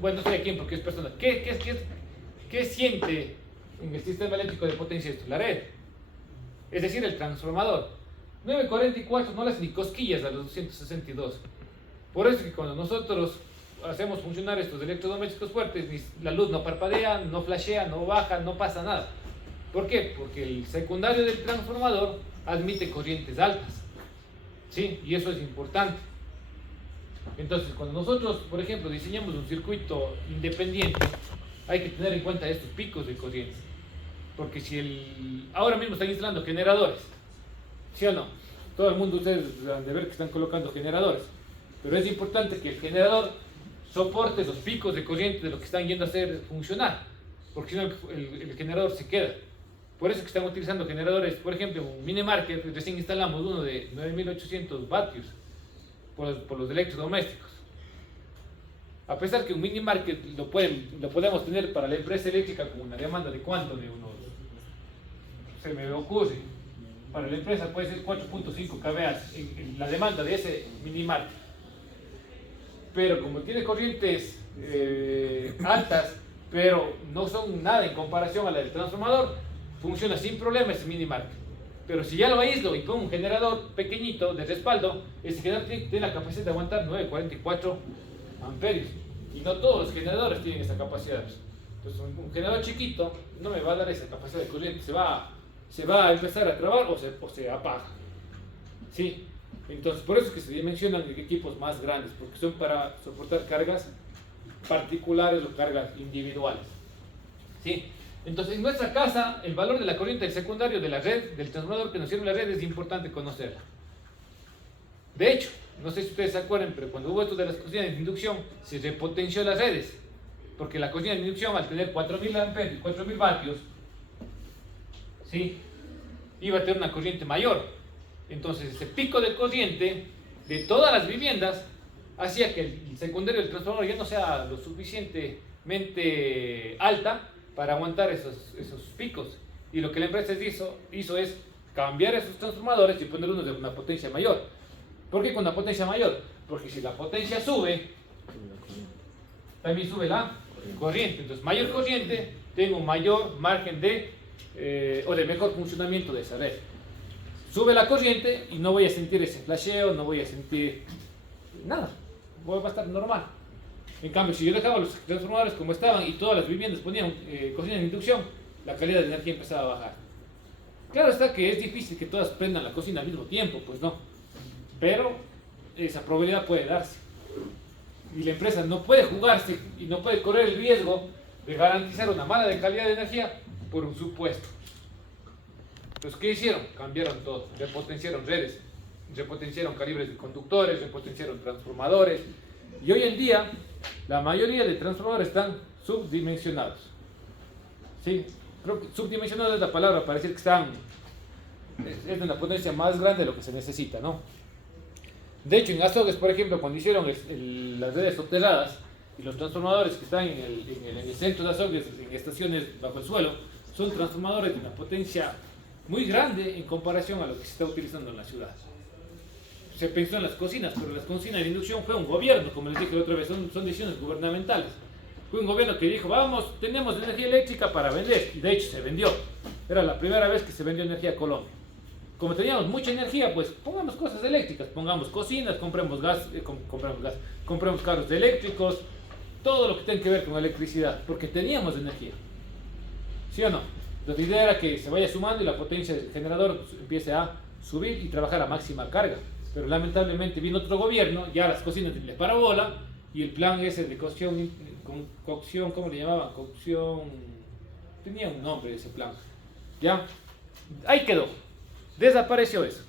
Bueno, no sé quién porque es persona. ¿Qué siente en el sistema eléctrico de potencia esto? La red. Es decir, el transformador. 9,44 no le hace ni cosquillas a los 262. Por eso es que cuando nosotros hacemos funcionar estos electrodomésticos fuertes, la luz no parpadea, no flashea, no baja, no pasa nada. ¿Por qué? Porque el secundario del transformador admite corrientes altas. ¿Sí? Y eso es importante. Entonces, cuando nosotros, por ejemplo, diseñamos un circuito independiente, hay que tener en cuenta estos picos de corriente. Porque si ahora mismo están instalando generadores, ¿sí o no? Todo el mundo, ustedes han de ver que están colocando generadores. Pero es importante que el generador soporte esos picos de corriente de lo que están yendo a hacer funcionar. Porque si no, el generador se queda. Por eso que están utilizando generadores, por ejemplo, un mini market, recién instalamos uno de 9800 vatios por los electrodomésticos. A pesar que un mini market lo podemos tener para la empresa eléctrica con una demanda de cuánto, de unos, se me ocurre, para la empresa puede ser 4.5 kVA en la demanda de ese mini market. Pero como tiene corrientes altas, pero no son nada en comparación a la del transformador, funciona sin problema ese mini market. Pero si ya lo aíslo y pongo un generador pequeñito de respaldo, ese generador tiene la capacidad de aguantar 9,44 amperios. Y no todos los generadores tienen esa capacidad. Entonces un generador chiquito no me va a dar esa capacidad de corriente, se va a empezar a trabar o se apaga. ¿Sí? Entonces por eso es que se dimensionan equipos más grandes, porque son para soportar cargas particulares o cargas individuales. ¿Sí? Entonces en nuestra casa el valor de la corriente del secundario de la red, del transformador que nos sirve la red, es importante conocerla. De hecho, no sé si ustedes se acuerdan, pero cuando hubo esto de las cocinas de inducción, se repotenció las redes, porque la cocina de inducción al tener 4000 amperios, 4000 vatios, ¿sí?, iba a tener una corriente mayor. Entonces ese pico de corriente de todas las viviendas hacía que el secundario del transformador ya no sea lo suficientemente alta para aguantar esos picos. Y lo que la empresa hizo es cambiar esos transformadores y poner unos de una potencia mayor. ¿Por qué con una potencia mayor? Porque si la potencia sube, también sube la corriente. Entonces, mayor corriente, tengo un mayor margen de mejor funcionamiento de esa red. Sube la corriente y no voy a sentir ese flasheo, no voy a sentir nada. Va a estar normal. En cambio, si yo dejaba los transformadores como estaban y todas las viviendas ponían cocina de inducción, la calidad de energía empezaba a bajar. Claro está que es difícil que todas prendan la cocina al mismo tiempo, pues no. Pero esa probabilidad puede darse. Y la empresa no puede jugarse y no puede correr el riesgo de garantizar una mala calidad de energía por un supuesto. Entonces, ¿qué hicieron? Cambiaron todo. Repotenciaron redes, repotenciaron calibres de conductores, repotenciaron transformadores. Y hoy en día, la mayoría de transformadores están subdimensionados. ¿Sí? Creo que subdimensionados es la palabra para decir que es de una potencia más grande de lo que se necesita, ¿no? De hecho, en Azogues, por ejemplo, cuando hicieron las redes soterradas y los transformadores que están en el centro de Azogues, en estaciones bajo el suelo, son transformadores de una potencia muy grande en comparación a lo que se está utilizando en la ciudad. Se pensó en las cocinas, pero las cocinas de inducción fue un gobierno, como les dije la otra vez, son decisiones gubernamentales. Fue un gobierno que dijo, tenemos energía eléctrica para vender, y de hecho se vendió. Era la primera vez que se vendió energía a Colombia. como teníamos mucha energía, pues pongamos cosas eléctricas, pongamos cocinas, compremos compremos carros eléctricos, todo lo que tenga que ver con electricidad, porque teníamos energía. ¿Sí o no? La idea era que se vaya sumando y la potencia del generador empiece a subir y trabajar a máxima carga. Pero lamentablemente vino otro gobierno, ya las cocinas les parabola, y el plan ese de cocción, ¿cómo le llamaban? Cocción, tenía un nombre ese plan. ¿Ya? Ahí quedó. Desapareció eso.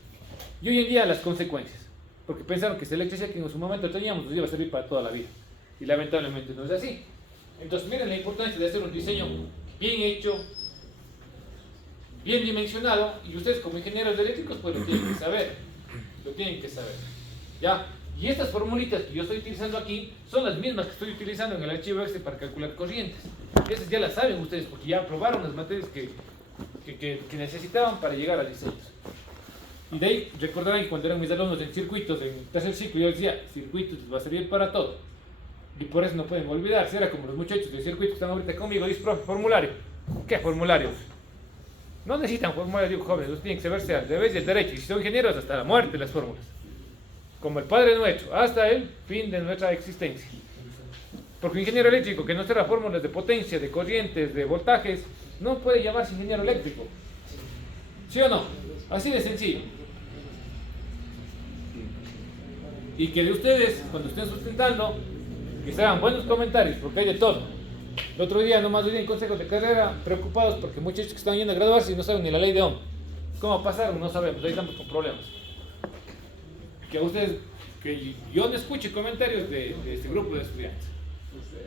Y hoy en día las consecuencias. Porque pensaron que esa electricidad que en su momento teníamos nos iba a servir para toda la vida. Y lamentablemente no es así. Entonces miren la importancia de hacer un diseño bien hecho, bien dimensionado, y ustedes como ingenieros eléctricos pues lo tienen que saber. Lo tienen que saber. ¿Ya? Y estas formulitas que yo estoy utilizando aquí son las mismas que estoy utilizando en el archivo Excel para calcular corrientes. Esas ya las saben ustedes porque ya aprobaron las materias que necesitaban para llegar a diseños. Y de ahí recordarán que cuando eran mis alumnos en circuitos, en tercer ciclo, yo decía, circuitos les va a servir para todo. Y por eso no pueden olvidarse, era como los muchachos de circuitos que están ahorita conmigo, dicen, profe, formulario. ¿Qué formulario? No necesitan formulario, digo, jóvenes, los tienen que saberse al revés y al derecho. Y si son ingenieros, hasta la muerte las fórmulas. Como el Padre Nuestro, hasta el fin de nuestra existencia. Porque un ingeniero eléctrico que no sepa fórmulas de potencia, de corrientes, de voltajes, no puede llamarse ingeniero eléctrico. ¿Sí o no? Así de sencillo. Y que de ustedes, cuando estén sustentando, que se hagan buenos comentarios, porque hay de todo. El otro día nomás oí en consejos de carrera preocupados porque muchachos que están yendo a graduarse y no saben ni la ley de Ohm. ¿Cómo pasaron? No sabemos, ahí estamos con problemas. Que a ustedes, que yo no escuche comentarios de este grupo de estudiantes.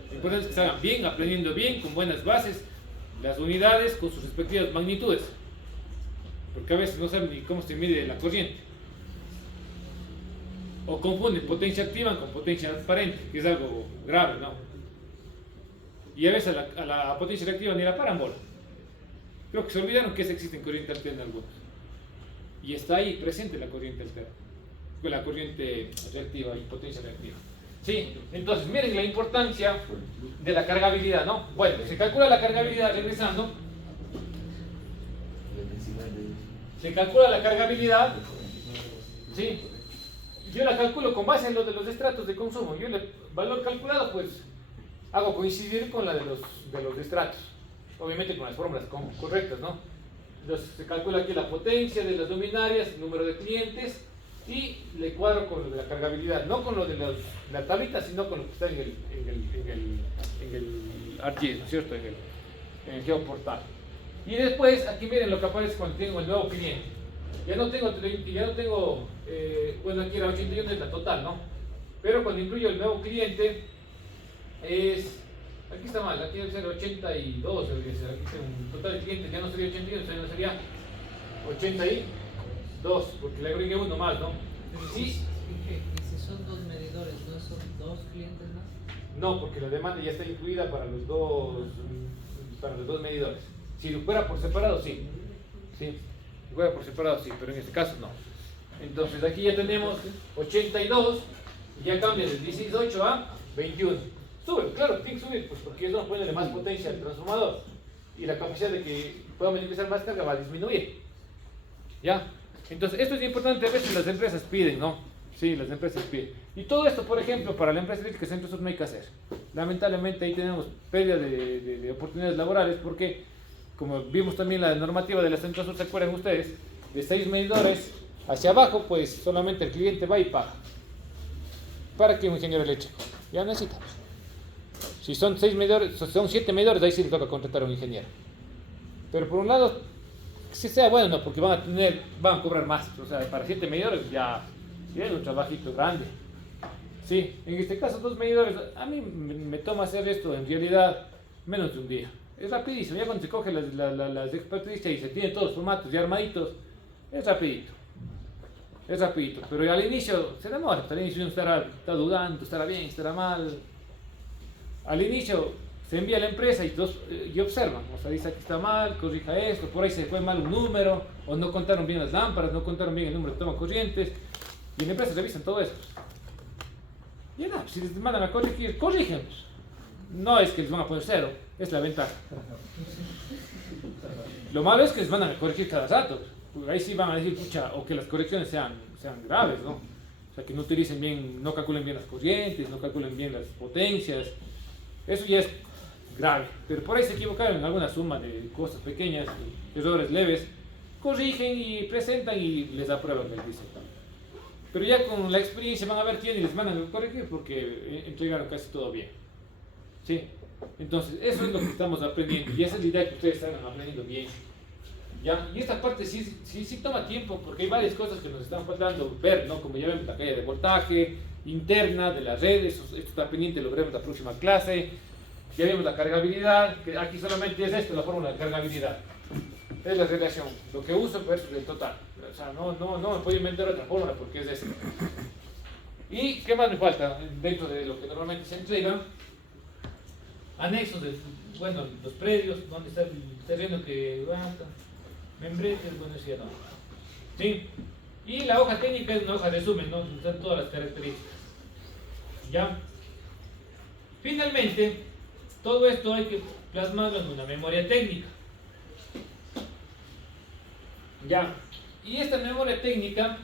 Lo importante es que se hagan bien, aprendiendo bien, con buenas bases, las unidades con sus respectivas magnitudes. Porque a veces no saben ni cómo se mide la corriente. O confunden potencia activa con potencia aparente, que es algo grave, ¿no? Y a veces a la potencia reactiva ni la paran bola. Creo que se olvidaron que existe en corriente alterna algunos. Y está ahí presente la corriente alterna, la corriente reactiva y potencia reactiva. Sí, entonces miren la importancia de la cargabilidad, ¿no? Bueno, se calcula la cargabilidad, regresando. Se calcula la cargabilidad, ¿sí? Yo la calculo con base en lo de los estratos de consumo. Yo el valor calculado, pues, hago coincidir con la de los estratos. Obviamente con las fórmulas correctas, ¿no? Entonces se calcula aquí la potencia de las luminarias, el número de clientes, y le cuadro con lo de la cargabilidad, no con lo de la tablita, sino con lo que está en el ArcGIS, ¿no es cierto? En el geoportal. Y después, aquí miren lo que aparece cuando tengo el nuevo cliente. Ya no tengo, bueno, aquí era 81 es la total, ¿no? Pero cuando incluyo el nuevo cliente, aquí está mal, aquí debe ser 82, debería ser, aquí tengo un total de clientes, ya no sería 81, ya no sería 82, porque le agregué uno más, ¿no? Sí. Y si son dos medidores, ¿no son dos clientes más? No, porque la demanda ya está incluida para los dos medidores. Si fuera por separado, sí. Sí. Si fuera por separado, sí, pero en este caso no. Entonces aquí ya tenemos 82 y ya cambia de 18 a 21. Sube, claro, tiene que subir, pues porque eso no pone más potencia al transformador. Y la capacidad de que podamos utilizar más carga va a disminuir. ¿Ya? Entonces, esto es importante, a veces las empresas piden, ¿no? Sí, las empresas piden. Y todo esto, por ejemplo, para la empresa eléctrica Centro Sur no hay que hacer. Lamentablemente ahí tenemos pérdida de oportunidades laborales porque, como vimos también la normativa de la Centro Sur, ¿se acuerdan ustedes? De 6 medidores hacia abajo, pues solamente el cliente va y paga. ¿Para qué un ingeniero eléctrico? Ya necesita. Si son 6 medidores, son 7 medidores, ahí sí le toca contratar a un ingeniero. Pero por un lado, si sea bueno, no, porque van a cobrar más. O sea, para 7 medidores ya es un trabajito grande. Sí, en este caso 2 medidores, a mí me toma hacer esto en realidad menos de un día. Es rapidísimo, ya cuando se coge las experticias y se tienen todos los formatos ya armaditos, es rapidito. Es rapidito, pero al inicio se demora, al inicio uno está dudando, estará bien, estará mal. Al inicio se envía a la empresa y observan, o sea, dice aquí está mal, corrija esto, por ahí se fue mal un número, o no contaron bien las lámparas, no contaron bien el número de toma corrientes, y en la empresa revisan todo esto. Y nada, si les mandan a corregir, corrígenlos. No es que les van a poner 0, es la ventaja. Lo malo es que les mandan a corregir cada rato. ahí sí van a decir, pucha, o que las correcciones sean graves, ¿no? O sea, que no utilicen bien, no calculen bien las corrientes, no calculen bien las potencias. Eso ya es grave. Pero por ahí se equivocaron en alguna suma de cosas pequeñas, errores leves, corrigen y presentan y les aprueban el diseño. Pero ya con la experiencia van a ver quién y les mandan a corregir porque entregaron casi todo bien. ¿Sí? Entonces, eso es lo que estamos aprendiendo y esa es la idea que ustedes están aprendiendo bien. ¿Ya? Y esta parte sí toma tiempo porque hay varias cosas que nos están faltando ver, ¿no? Como ya vemos la calle de voltaje interna de las redes, esto está pendiente, lo veremos la próxima clase. Ya vimos la cargabilidad, que aquí solamente es esto, la fórmula de cargabilidad. Es la relación, lo que uso versus el total. O sea, no me puedo inventar otra fórmula porque es esto. ¿Y qué más me falta dentro de lo que normalmente se entrega? Anexos de, bueno, los predios, donde está el terreno que levanta, membretes, bueno, eso ya no. ¿Sí? Y la hoja técnica es una hoja de resumen, ¿no? Donde están todas las características. ¿Ya? Finalmente, todo esto hay que plasmarlo en una memoria técnica. Ya. Y esta memoria técnica,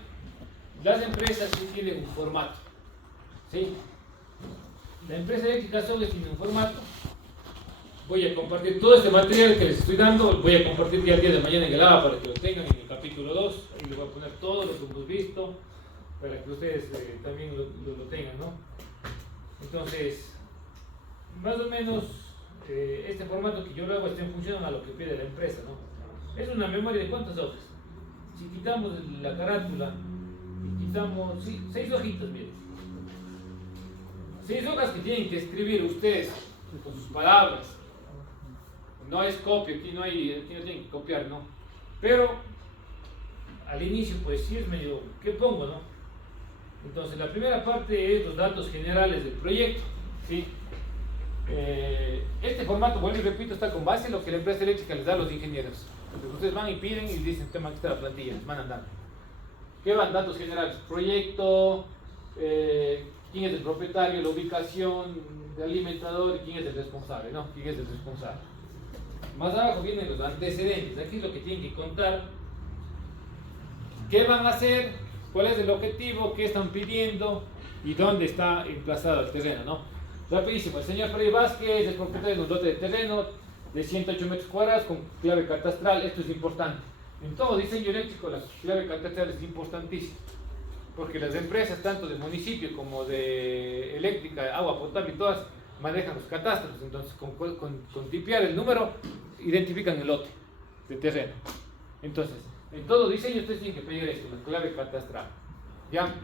las empresas sí tienen un formato. ¿Sí? La empresa eléctrica Soles tiene un formato. Voy a compartir todo este material que les estoy dando, voy a compartir ya el día de mañana en el ABA para que lo tengan en el capítulo 2. Ahí les voy a poner todo lo que hemos visto para que ustedes también lo tengan, ¿no? Entonces, más o menos este formato que yo lo hago está en función a lo que pide la empresa, ¿no? Es una memoria de ¿cuántas hojas? Si quitamos la carátula y quitamos, sí, 6 hojitas, miren. 6 hojas que tienen que escribir ustedes con sus palabras. No es copia, aquí no tienen que copiar, ¿no? Pero al inicio, pues sí es medio, ¿qué pongo, no? Entonces, la primera parte es los datos generales del proyecto, ¿sí? Este formato, vuelvo y repito, está con base en lo que la empresa eléctrica les da a los ingenieros. Entonces, ustedes van y piden y dicen, tema, aquí está la plantilla, les van andando. ¿Qué van? Datos generales, proyecto, quién es el propietario, la ubicación del alimentador y quién es el responsable, ¿no? ¿Quién es el responsable? Más abajo vienen los antecedentes, aquí es lo que tienen que contar. ¿Qué van a hacer? ¿Cuál es el objetivo? ¿Qué están pidiendo? ¿Y dónde está emplazado el terreno, no? Rapidísimo, el señor Freddy Vázquez es propietario de un lote de terreno de 108 metros cuadrados con clave catastral. Esto es importante. En todo diseño eléctrico la clave catastral es importantísima. Porque las empresas, tanto de municipio como de eléctrica, agua potable, todas manejan los catastros. Entonces, con tipear el número, identifican el lote de terreno. Entonces, en todo diseño ustedes tienen que pedir esto, la clave catastral. ¿Ya?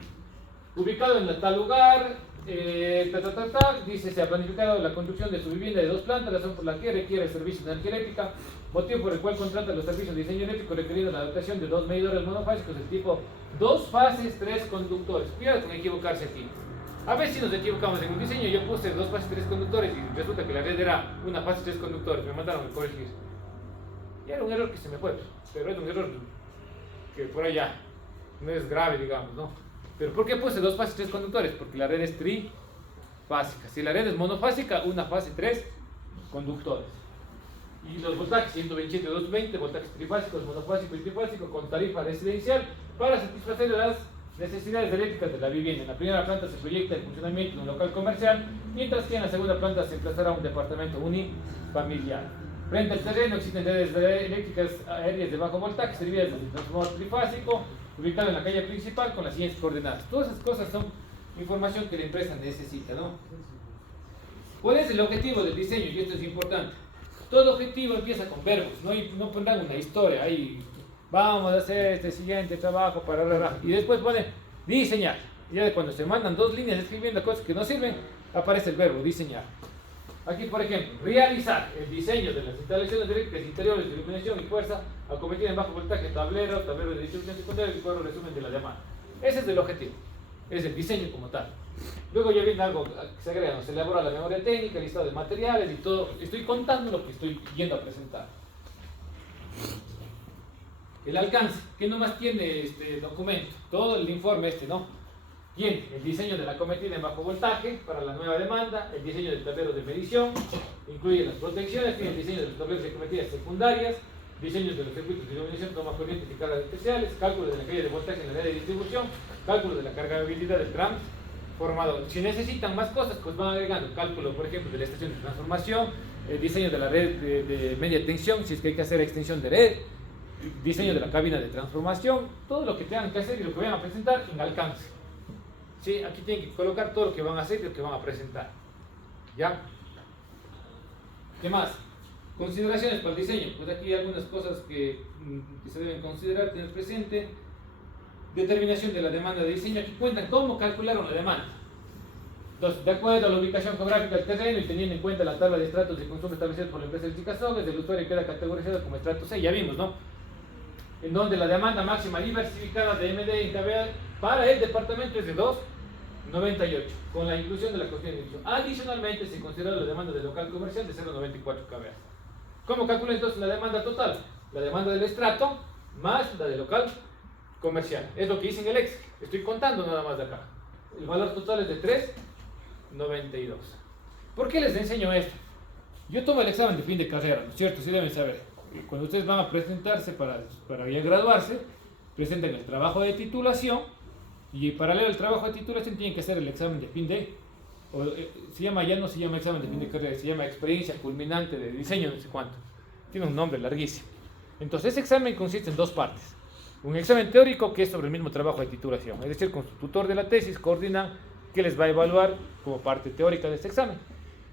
Ubicado en tal lugar, dice, se ha planificado la construcción de su vivienda de 2 plantas, razón por la que requiere servicios de energía eléctrica, motivo por el cual contrata los servicios de diseño eléctrico requerido la adaptación de 2 medidores monofásicos del tipo 2 fases, 3 conductores. Cuidado con equivocarse aquí. A ver si nos equivocamos en un diseño, yo puse 2 fases, 3 conductores y resulta que la red era 1 fase, 3 conductores, me mandaron a corregir. Y era un error que se me fue, pero es un error que por allá no es grave, digamos, ¿no? ¿Pero por qué puse 2 fases, 3 conductores? Porque la red es trifásica. Si la red es monofásica, 1 fase, 3 conductores. Y los voltajes 127, 220, voltajes trifásicos, monofásico y trifásico con tarifa residencial para satisfacer las necesidades eléctricas de la vivienda. En la primera planta se proyecta el funcionamiento de un local comercial, mientras que en la segunda planta se emplazará un departamento unifamiliar. Frente al terreno existen redes eléctricas aéreas de bajo voltaje servidas de transformador trifásico ubicado en la calle principal con las siguientes coordenadas. Todas esas cosas son información que la empresa necesita, ¿no? ¿Cuál es el objetivo del diseño? Y esto es importante. Todo objetivo empieza con verbos, no pondrán una historia ahí, vamos a hacer este siguiente trabajo para y después pone diseñar. Ya de cuando se mandan 2 líneas escribiendo cosas que no sirven, aparece el verbo diseñar. Aquí, por ejemplo, realizar el diseño de las instalaciones eléctricas interiores de iluminación y fuerza acometida en bajo voltaje, tablero de distribución secundaria y cuadro resumen de la demanda. Ese es el objetivo, es el diseño como tal. Luego ya viene algo que se agrega, se elabora la memoria técnica, el listado de materiales y todo. Estoy contando lo que estoy yendo a presentar. El alcance, ¿qué nomás tiene este documento? Todo el informe ¿no? Tiene el diseño de la acometida en bajo voltaje para la nueva demanda, el diseño del tablero de medición, incluye las protecciones, tiene el diseño de los tableros de acometidas secundarias, diseños de los circuitos de iluminación, toma corrientes y cargas especiales, cálculo de la calle de voltaje en la red de distribución, cálculo de la cargabilidad del transformador. Si necesitan más cosas, pues van agregando cálculo, por ejemplo, de la estación de transformación, diseño de la red de media tensión, si es que hay que hacer extensión de red, diseño de la cabina de transformación, todo lo que tengan que hacer y lo que vayan a presentar en alcance. ¿Sí? Aquí tienen que colocar todo lo que van a hacer y lo que van a presentar. ¿Ya? ¿Qué más? Consideraciones para el diseño. Pues aquí hay algunas cosas que se deben considerar, tener presente. Determinación de la demanda de diseño. Aquí cuentan cómo calcularon la demanda. Entonces, de acuerdo a la ubicación geográfica del terreno y teniendo en cuenta la tabla de estratos de consumo establecida por la empresa eléctrica Sogues, el usuario queda categorizado como estrato C, ya vimos, ¿no? En donde la demanda máxima diversificada de MD en kVA para el departamento es de 2,98, con la inclusión de la cuestión de emisión. Adicionalmente, se considera la demanda del local comercial de 0,94 kVA. ¿Cómo calcula entonces la demanda total? La demanda del estrato más la del local comercial. Es lo que dice en el Excel. Estoy contando nada más de acá. El valor total es de 3,92. ¿Por qué les enseño esto? Yo tomo el examen de fin de carrera, ¿no es cierto? Sí deben saber. Cuando ustedes van a presentarse para ya graduarse, presentan el trabajo de titulación y paralelo al trabajo de titulación tienen que hacer el examen de fin de... ya no se llama examen de fin de carrera, se llama experiencia culminante de diseño, no sé cuánto. Tiene un nombre larguísimo. Entonces ese examen consiste en dos partes. Un examen teórico que es sobre el mismo trabajo de titulación, es decir, con su tutor de la tesis coordinan qué les va a evaluar como parte teórica de este examen.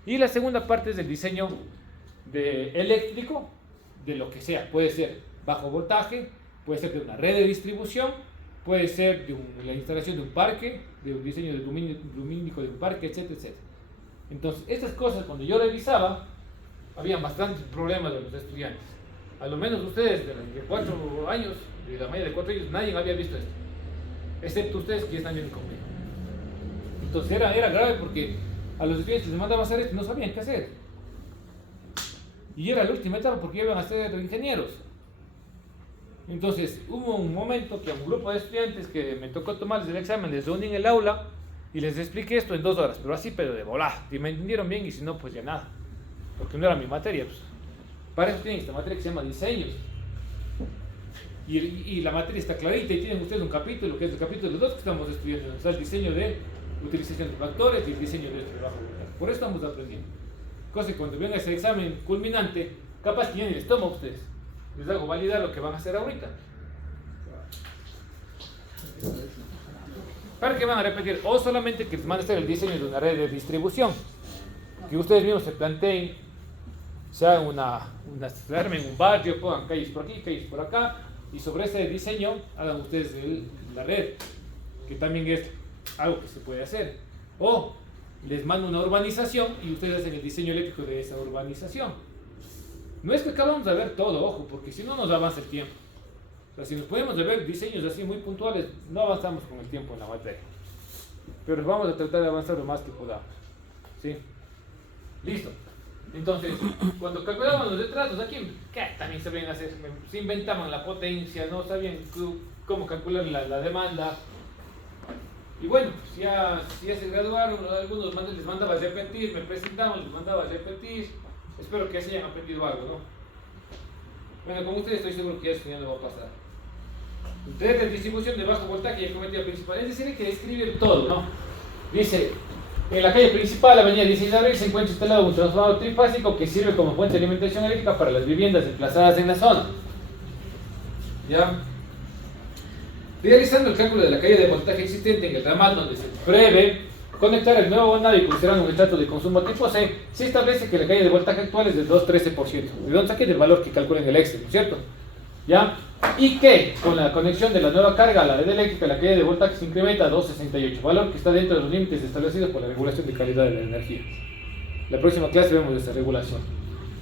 Y la segunda parte es el diseño eléctrico de lo que sea. Puede ser bajo voltaje, puede ser de una red de distribución, puede ser de la instalación de un parque, de un diseño lumínico de un parque, etcétera, etcétera. Entonces, estas cosas cuando yo revisaba, había bastantes problemas de los estudiantes. A lo menos ustedes, de 4 años, de la mayoría de 4 años, nadie había visto esto, excepto ustedes que ya están bien conmigo. Entonces era grave porque a los estudiantes les mandaban a hacer esto y no sabían qué hacer. Y era la última etapa porque iban a ser ingenieros. Entonces hubo un momento que a un grupo de estudiantes que me tocó tomarles el examen, les reuní en el aula y les expliqué esto en 2 horas, pero así, pero de volada. Y me entendieron bien y si no, pues ya nada. Porque no era mi materia. Pues. Para eso tienen esta materia que se llama diseños. Y la materia está clarita y tienen ustedes un capítulo, que es el capítulo 2 que estamos estudiando. O sea, el diseño de utilización de factores y el diseño de trabajo. Por eso estamos aprendiendo. Cosa que cuando venga ese examen culminante, capaz que ya ni les toma a ustedes. Les hago validar lo que van a hacer ahorita. ¿Para qué van a repetir? O solamente que les mande a hacer el diseño de una red de distribución. Que ustedes mismos se planteen, se hagan se armen un barrio, pongan calles por aquí, calles por acá, y sobre ese diseño hagan ustedes la red, que también es algo que se puede hacer. O les mando una urbanización y ustedes hacen el diseño eléctrico de esa urbanización. No es que acabamos de ver todo, ojo, porque si no nos avanza el tiempo. O sea, si nos podemos ver diseños así muy puntuales, no avanzamos con el tiempo en la materia. Pero vamos a tratar de avanzar lo más que podamos. ¿Sí? Listo. Entonces, cuando calculaban los retratos, aquí también sabían hacer, se inventaban la potencia, no sabían cómo calcular la demanda. Y bueno, pues ya se graduaron, algunos les mandaba a repetir, me presentaban, les mandaba a repetir. Espero que así hayan aprendido algo, ¿no? Bueno, como ustedes estoy seguro que eso ya no va a pasar. Red de distribución de bajo voltaje y el cometido principal. Es decir, hay que escribir todo, ¿no? Dice, en la calle principal, avenida 16 de abril, se encuentra instalado un transformador trifásico que sirve como fuente de alimentación eléctrica para las viviendas emplazadas en la zona. ¿Ya? Realizando el cálculo de la calle de voltaje existente en el ramal donde se prevé conectar el nuevo bondado y considerando un estrato de consumo tipo C, se establece que la calle de voltaje actual es del 2,13%. ¿De dónde saqué? Del valor que calcula en el Excel, ¿no es cierto? ¿Ya? Y que con la conexión de la nueva carga a la red eléctrica, la calle de voltaje se incrementa a 2,68, valor que está dentro de los límites establecidos por la regulación de calidad de la energía. La próxima clase vemos esta regulación.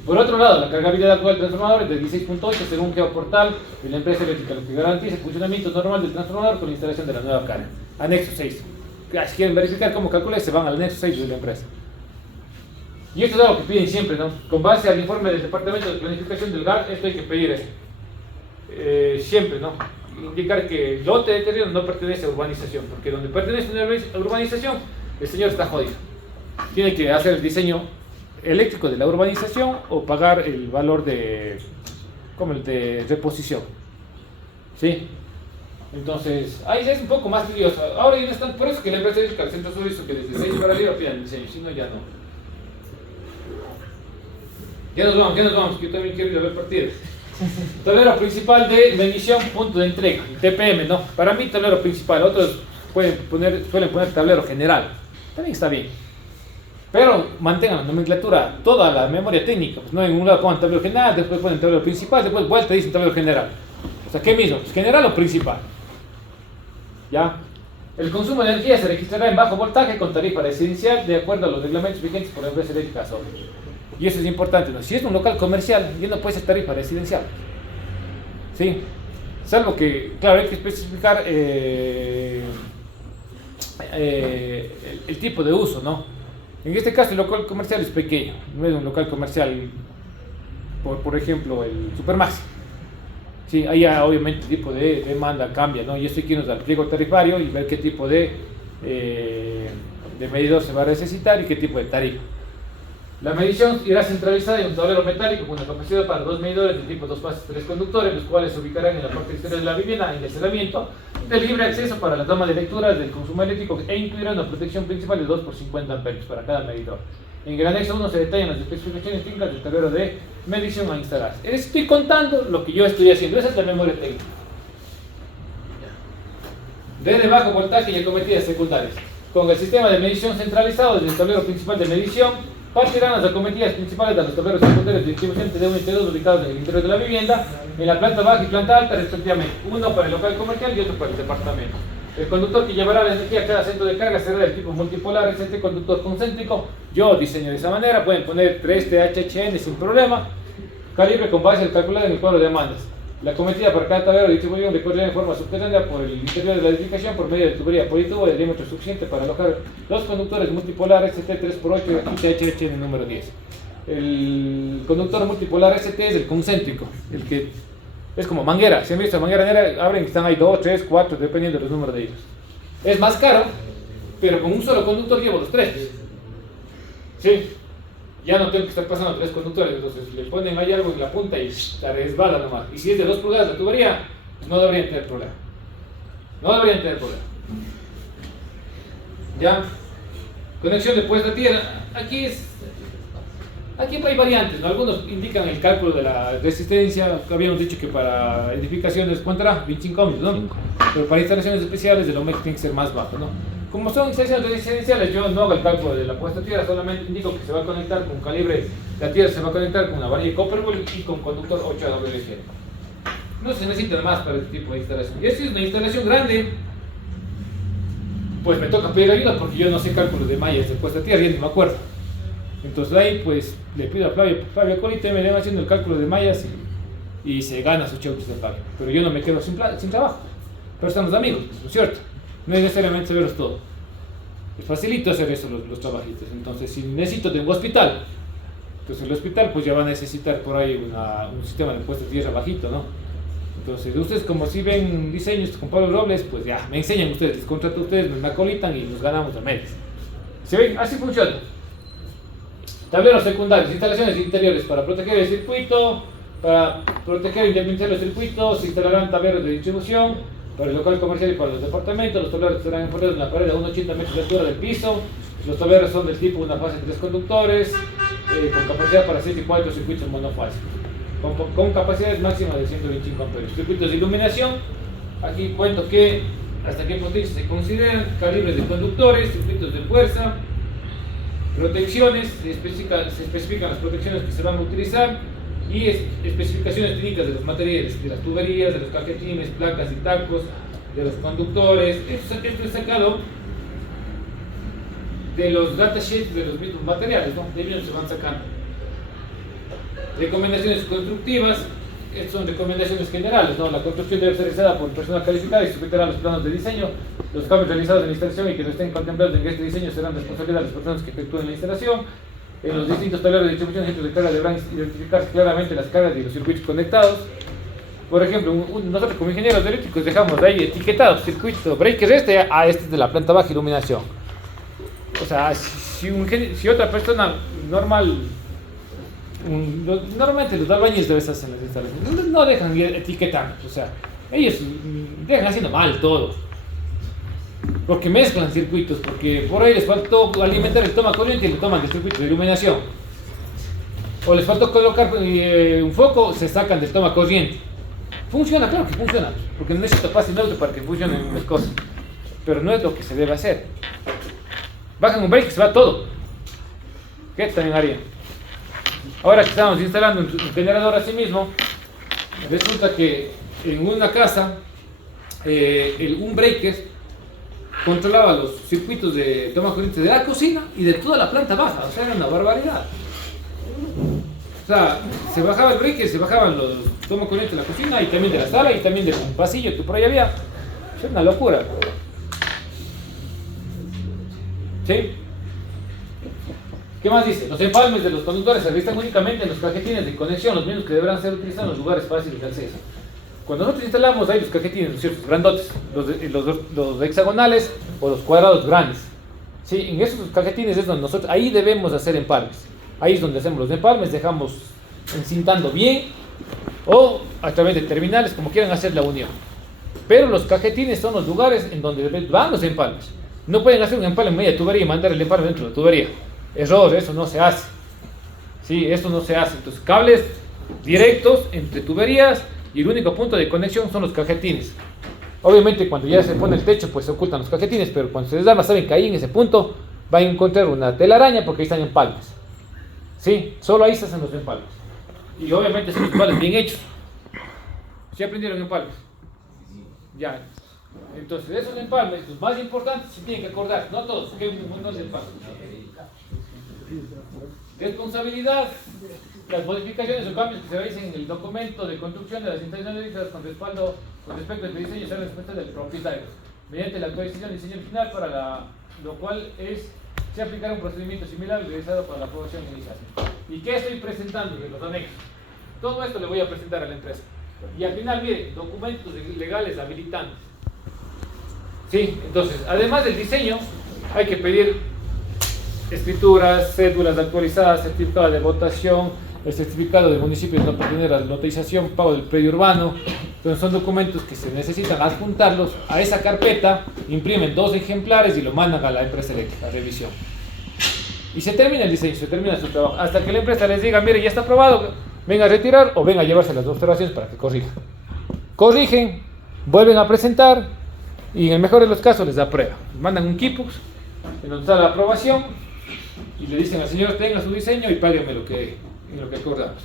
Por otro lado, la cargabilidad actual del transformador es de 16,8 según Geoportal de la empresa eléctrica, lo que garantiza el funcionamiento normal del transformador con la instalación de la nueva carga. Anexo 6. Si quieren verificar cómo calcula, se van al anexo 6 de la empresa. Y esto es algo que piden siempre, ¿no? Con base al informe del Departamento de Planificación del GAR, esto hay que pedir esto. Siempre, ¿no? Indicar que el lote de terreno no pertenece a urbanización, porque donde pertenece a urbanización, el señor está jodido. Tiene que hacer el diseño eléctrico de la urbanización o pagar el valor de como el de reposición. ¿Sí? Entonces, ahí es un poco más tedioso. Ahora ya no están, por eso que la empresa dice que al centro sur hizo que desde 6 para arriba pidan diseño, si no, ya no. Ya nos vamos, que yo también quiero ir a ver partidos. Tablero principal de medición, punto de entrega, TPM, ¿no? Para mí, tablero principal, otros suelen poner tablero general, también está bien. Pero mantengan la nomenclatura, toda la memoria técnica, pues no en un lado pongan tablero general, después ponen tablero principal, después vuelta y dicen tablero general. O sea, ¿qué mismo? Pues general o principal. ¿Ya? El consumo de energía se registrará en bajo voltaje con tarifa residencial de acuerdo a los reglamentos vigentes por la empresa eléctrica SOE. Y eso es importante, ¿no? Si es un local comercial, ya no puede ser tarifa residencial. ¿Sí? Salvo que, claro, hay que especificar el tipo de uso, ¿no? En este caso el local comercial es pequeño, no es un local comercial, por ejemplo, el Supermaxi. Sí, ahí ya, obviamente el tipo de demanda cambia, ¿no? Y esto hay que irnos al pliego tarifario y ver qué tipo de medidor se va a necesitar y qué tipo de tarifa. La medición irá centralizada en un tablero metálico con una capacidad para 2 medidores de tipo 2 fases 3 conductores, los cuales se ubicarán en la parte exterior de la vivienda en el cerramiento de libre acceso para la toma de lecturas del consumo eléctrico e incluirá una protección principal de 2 por 50 amperios para cada medidor. En el anexo 1 se detallan las especificaciones técnicas del tablero de medición a instalar. Estoy contando lo que yo estoy haciendo, esa es la memoria técnica. De bajo voltaje y acometidas secundarias. Con el sistema de medición centralizado desde el tablero principal de medición, partirán las acometidas principales de los tableros secundarios de distribución T1 y T2 ubicados en el interior de la vivienda, en la planta baja y planta alta respectivamente, uno para el local comercial y otro para el departamento. El conductor que llevará la energía a cada centro de carga será del tipo multipolar, es este conductor concéntrico. Yo diseño de esa manera, pueden poner 3 THHN sin problema, calibre con base al calculado en el cuadro de demandas. La cometida para cada tablero de distribución recorrerá en forma subterránea por el interior de la edificación por medio de tubería politubo de diámetro suficiente para alojar los conductores multipolares ST 3x8 y THHN número 10. El conductor multipolar ST es el concéntrico, el que es como manguera. Si han visto manguera negra, abren que están ahí 2, 3, 4, dependiendo de los números de ellos. Es más caro, pero con un solo conductor llevo los 3. ¿Sí? Ya no tengo que estar pasando 3 conductores, entonces le ponen ahí algo en la punta y la resbala nomás. Y si es de 2 pulgadas la tubería, no deberían tener problema. No deberían tener problema. ¿Ya? Conexión de puesta a tierra. Aquí hay variantes, ¿no? Algunos indican el cálculo de la resistencia. Habíamos dicho que para edificaciones, ¿cuánto era? 25 ohms, ¿no? Pero para instalaciones especiales el ohmímetro tiene que ser más bajo, ¿no? Como son instalaciones residenciales, yo no hago el cálculo de la puesta a tierra, solamente indico que se va a conectar con calibre, la tierra se va a conectar con una varilla Copperwood y con conductor 8AWG. No se necesita más para este tipo de instalación. Y si es una instalación grande, pues me toca pedir ayuda porque yo no sé cálculos de mallas de puesta a tierra, ya ni me acuerdo. Entonces ahí pues le pido a Flavio Colite, me va haciendo el cálculo de mallas y se gana sus chauchos de pago. Pero yo no me quedo sin trabajo. Pero estamos amigos, ¿no es cierto? No es necesariamente saberlos todo. Es facilito hacer eso los trabajitos. Entonces, si necesito de un hospital, entonces el hospital pues ya va a necesitar por ahí un sistema de puesta de tierra bajito, ¿no? Entonces, ustedes como si ven diseños con Pablo Robles, pues ya me enseñan ustedes, les contrato a ustedes, me acolitan y nos ganamos a medias. ¿Se ven? Así funciona. Tableros secundarios, instalaciones interiores para proteger el circuito, para proteger e independizar los circuitos, se instalarán tableros de distribución para el local comercial y para los departamentos. Los tableros estarán enfocados en la pared a 1,80 metros de altura del piso. Los tableros son del tipo una fase de 3 conductores, con capacidad para 6 y 4 circuitos monofásicos, con capacidades máximas de 125 amperios. Circuitos de iluminación, aquí cuento que hasta qué potencia se consideran, calibres de conductores, circuitos de fuerza, protecciones, se especifican las protecciones que se van a utilizar y especificaciones técnicas de los materiales, de las tuberías, de los cajetines, placas y tacos, de los conductores. Esto es sacado de los datasheets de los mismos materiales, ¿no? De ellos se van sacando. Recomendaciones constructivas, estas son recomendaciones generales, ¿no? La construcción debe ser realizada por personal calificada y sujetará a los planos de diseño. Los cambios realizados en la instalación y que no estén contemplados en este diseño serán responsabilidad de las personas que efectúen la instalación. En los distintos tableros de distribución y centros de carga deberán identificarse claramente las cargas y los circuitos conectados. Por ejemplo, nosotros como ingenieros eléctricos dejamos ahí etiquetado circuito breaker este es de la planta baja iluminación. O sea, si otra persona normal normalmente los albañiles deben hacer las instalaciones, no dejan ir etiquetando, o sea, ellos dejan haciendo mal todo, porque mezclan circuitos, porque por ahí les faltó alimentar el toma corriente y le toman del circuito de iluminación, o les faltó colocar un foco, se sacan del toma corriente. Funciona, claro que funciona, porque no necesita pase neutro para que funcionen las cosas, pero no es lo que se debe hacer. Bajan un break y se va todo. ¿Qué también harían? Ahora que estamos instalando un generador así mismo, resulta que en una casa un breaker controlaba los circuitos de toma corriente de la cocina y de toda la planta baja, o sea, era una barbaridad. O sea, se bajaba el breaker, se bajaban los toma corriente de la cocina y también de la sala y también del pasillo que por ahí había. Es una locura. ¿Sí? ¿Qué más dice? Los empalmes de los conductores se registran únicamente en los cajetines de conexión, los mismos que deberán ser utilizados en los lugares fáciles de acceso. Cuando nosotros instalamos ahí los cajetines, ¿no es cierto? Grandotes, los hexagonales o los cuadrados grandes. ¿Sí? En esos cajetines es donde nosotros, ahí debemos hacer empalmes. Ahí es donde hacemos los empalmes, dejamos encintando bien o a través de terminales, como quieran hacer la unión. Pero los cajetines son los lugares en donde van los empalmes. No pueden hacer un empalme en media tubería y mandar el empalme dentro de la tubería. Error, eso no se hace. Sí, eso no se hace. Entonces, cables directos entre tuberías y el único punto de conexión son los cajetines. Obviamente, cuando ya se pone el techo, pues se ocultan los cajetines, pero cuando se desarma, saben que ahí en ese punto van a encontrar una telaraña porque ahí están empalmes. Sí, solo ahí se hacen los empalmes. Y obviamente son empalmes bien hechos. ¿Sí aprendieron empalmes? Ya. Entonces, esos empalmes, los más importantes, se tienen que acordar, no todos, que hay un montón de empalmes. Responsabilidad. Las modificaciones o cambios que se realicen en el documento de construcción de las instalaciones eléctricas con respaldo con respecto al diseño serán respuesta del propietario, mediante la actualización del diseño final, para lo cual se aplicará un procedimiento similar realizado para la aprobación inicial. ¿Y qué estoy presentando de los anexos? Todo esto le voy a presentar a la empresa. Y al final, miren, documentos legales habilitantes. Sí, entonces, además del diseño, hay que pedir escrituras, cédulas actualizadas, certificado de votación, el certificado del municipio de no pertenecer a la notización, pago del predio urbano. Entonces son documentos que se necesitan adjuntarlos a esa carpeta, imprimen 2 ejemplares y lo mandan a la empresa eléctrica a revisión. Y se termina el diseño, se termina su trabajo, hasta que la empresa les diga, mire, ya está aprobado, venga a retirar o venga a llevarse las observaciones para que corrijan. Corrigen, vuelven a presentar y en el mejor de los casos les da prueba. Mandan un Kipux en donde está la aprobación y le dicen al señor, tenga su diseño y págueme lo que acordamos.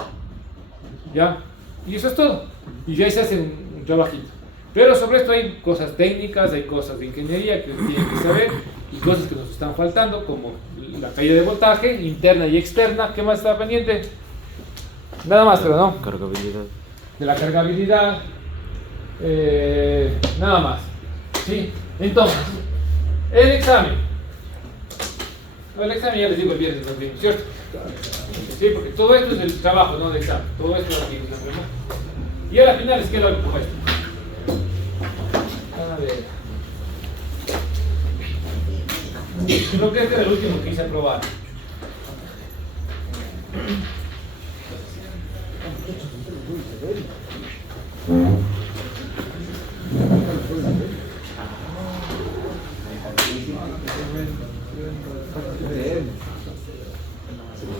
¿Ya? Y eso es todo. Y ya se hace un trabajito. Pero sobre esto hay cosas técnicas, hay cosas de ingeniería que tienen que saber y cosas que nos están faltando, como la caída de voltaje interna y externa. ¿Qué más está pendiente? Nada más, pero no. Cargabilidad. De la cargabilidad. Nada más. ¿Sí? Entonces, el examen. El examen ya les digo el viernes, ¿cierto? Sí, porque todo esto es el trabajo, no el examen. Todo esto es aquí. Y a la final les queda algo como esto. A ver. Creo que este era el último que hice aprobar.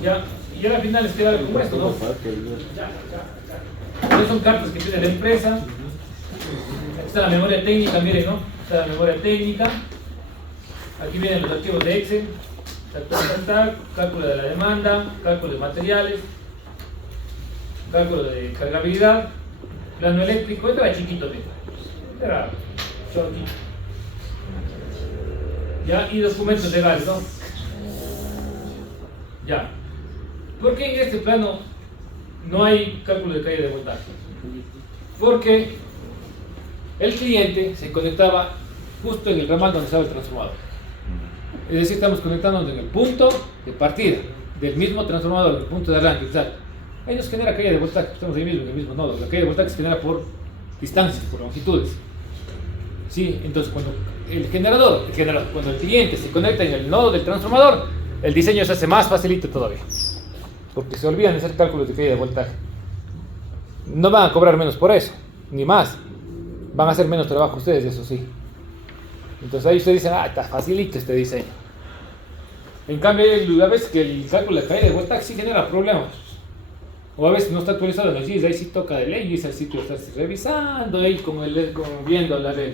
Ya, y a la final les queda algo como esto, ¿no? Estas son cartas que tiene la empresa. Aquí está la memoria técnica, miren, ¿no? Está la memoria técnica. Aquí vienen los archivos de Excel. Cálculo de la demanda, cálculo de materiales, cálculo de cargabilidad, plano eléctrico. Esto era chiquito, mira. Este era chiquito. Ya, y documentos legales, ¿no? Ya. ¿Por qué en este plano no hay cálculo de caída de voltaje? Porque el cliente se conectaba justo en el ramal donde estaba el transformador. Es decir, estamos conectándonos en el punto de partida del mismo transformador, el punto de arranque, exacto. Ahí nos genera caída de voltaje, estamos ahí mismo, en el mismo nodo. La caída de voltaje se genera por distancias, por longitudes. Sí, entonces cuando cuando el cliente se conecta en el nodo del transformador, el diseño se hace más facilito todavía. porque se olvidan de hacer cálculos de caída de voltaje. No van a cobrar menos por eso, ni más. Van a hacer menos trabajo ustedes, eso sí. Entonces ahí ustedes dicen, está facilito este diseño. En cambio, a veces que el cálculo de caída de voltaje sí genera problemas. O a veces no está actualizado en el GIS, ahí sí toca de ley, y es el sitio está revisando, ahí como viendo la red,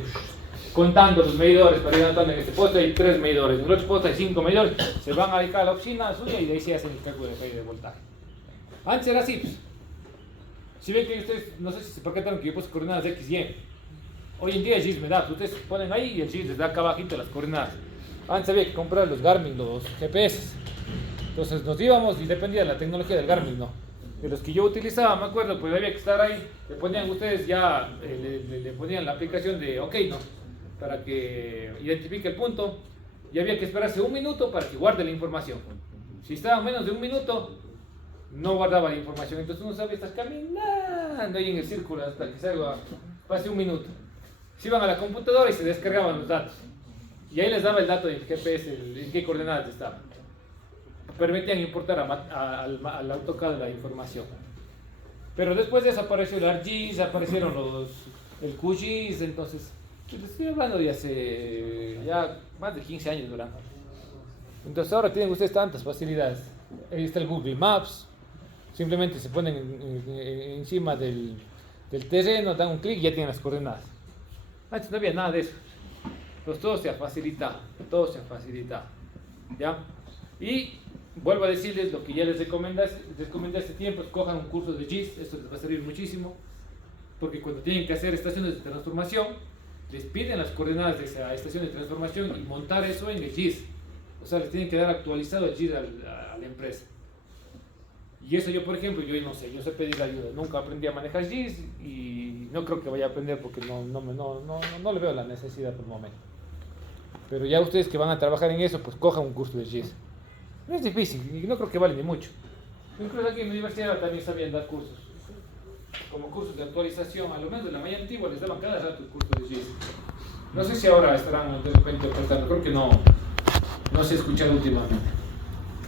contando los medidores para ir anotando en este poste hay 3 medidores, en el otro poste hay 5 medidores, se van a dedicar a la oficina suya y de ahí sí hacen el cálculo de caída de voltaje. Antes era así, pues. Si ven que ustedes, no sé si se percataron que yo puse coordenadas de X y Y. Hoy en día el GIS me da, ustedes ponen ahí y el GIS les da acá abajito las coordenadas. Antes había que comprar los Garmin, los GPS. Entonces nos íbamos y dependía de la tecnología del Garmin, ¿no? De los que yo utilizaba, me acuerdo, pues había que estar ahí, le ponían ustedes ya, le ponían la aplicación de OK, ¿no? Para que identifique el punto y había que esperarse 1 minuto para que guarde la información. Si estaba menos de 1 minuto, no guardaba la información, entonces uno sabía estar caminando ahí en el círculo hasta que salga, pase 1 minuto. Se iban a la computadora y se descargaban los datos. Y ahí les daba el dato del GPS, en qué coordenadas estaba. Permitían importar al AutoCAD la información. Pero después de eso apareció el ArcGIS, aparecieron el QGIS, entonces estoy hablando de hace ya más de 15 años, ¿verdad? Entonces ahora tienen ustedes tantas facilidades. Ahí está el Google Maps, simplemente se ponen encima del terreno, dan un clic y ya tienen las coordenadas. Antes no había nada de eso. Pues todo se ha facilitado, ¿ya? Y vuelvo a decirles lo que ya les recomendé hace tiempo, cojan un curso de GIS, esto les va a servir muchísimo, porque cuando tienen que hacer estaciones de transformación, les piden las coordenadas de esa estación de transformación y montar eso en el GIS. O sea, les tienen que dar actualizado el GIS a la empresa. Y eso yo, por ejemplo, yo no sé, yo sé pedir ayuda, nunca aprendí a manejar GIS y no creo que vaya a aprender porque no le veo la necesidad por el momento. Pero ya ustedes que van a trabajar en eso, pues cojan un curso de GIS. No es difícil y no creo que vale ni mucho. Incluso aquí en la universidad también sabían dar cursos. Como cursos de actualización, a lo menos de la malla antigua les daban cada rato el curso de GIS. No sé si ahora estarán de repente ofertando, creo que no se ha escuchado últimamente.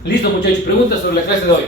Listo muchachos, preguntas sobre la clase de hoy.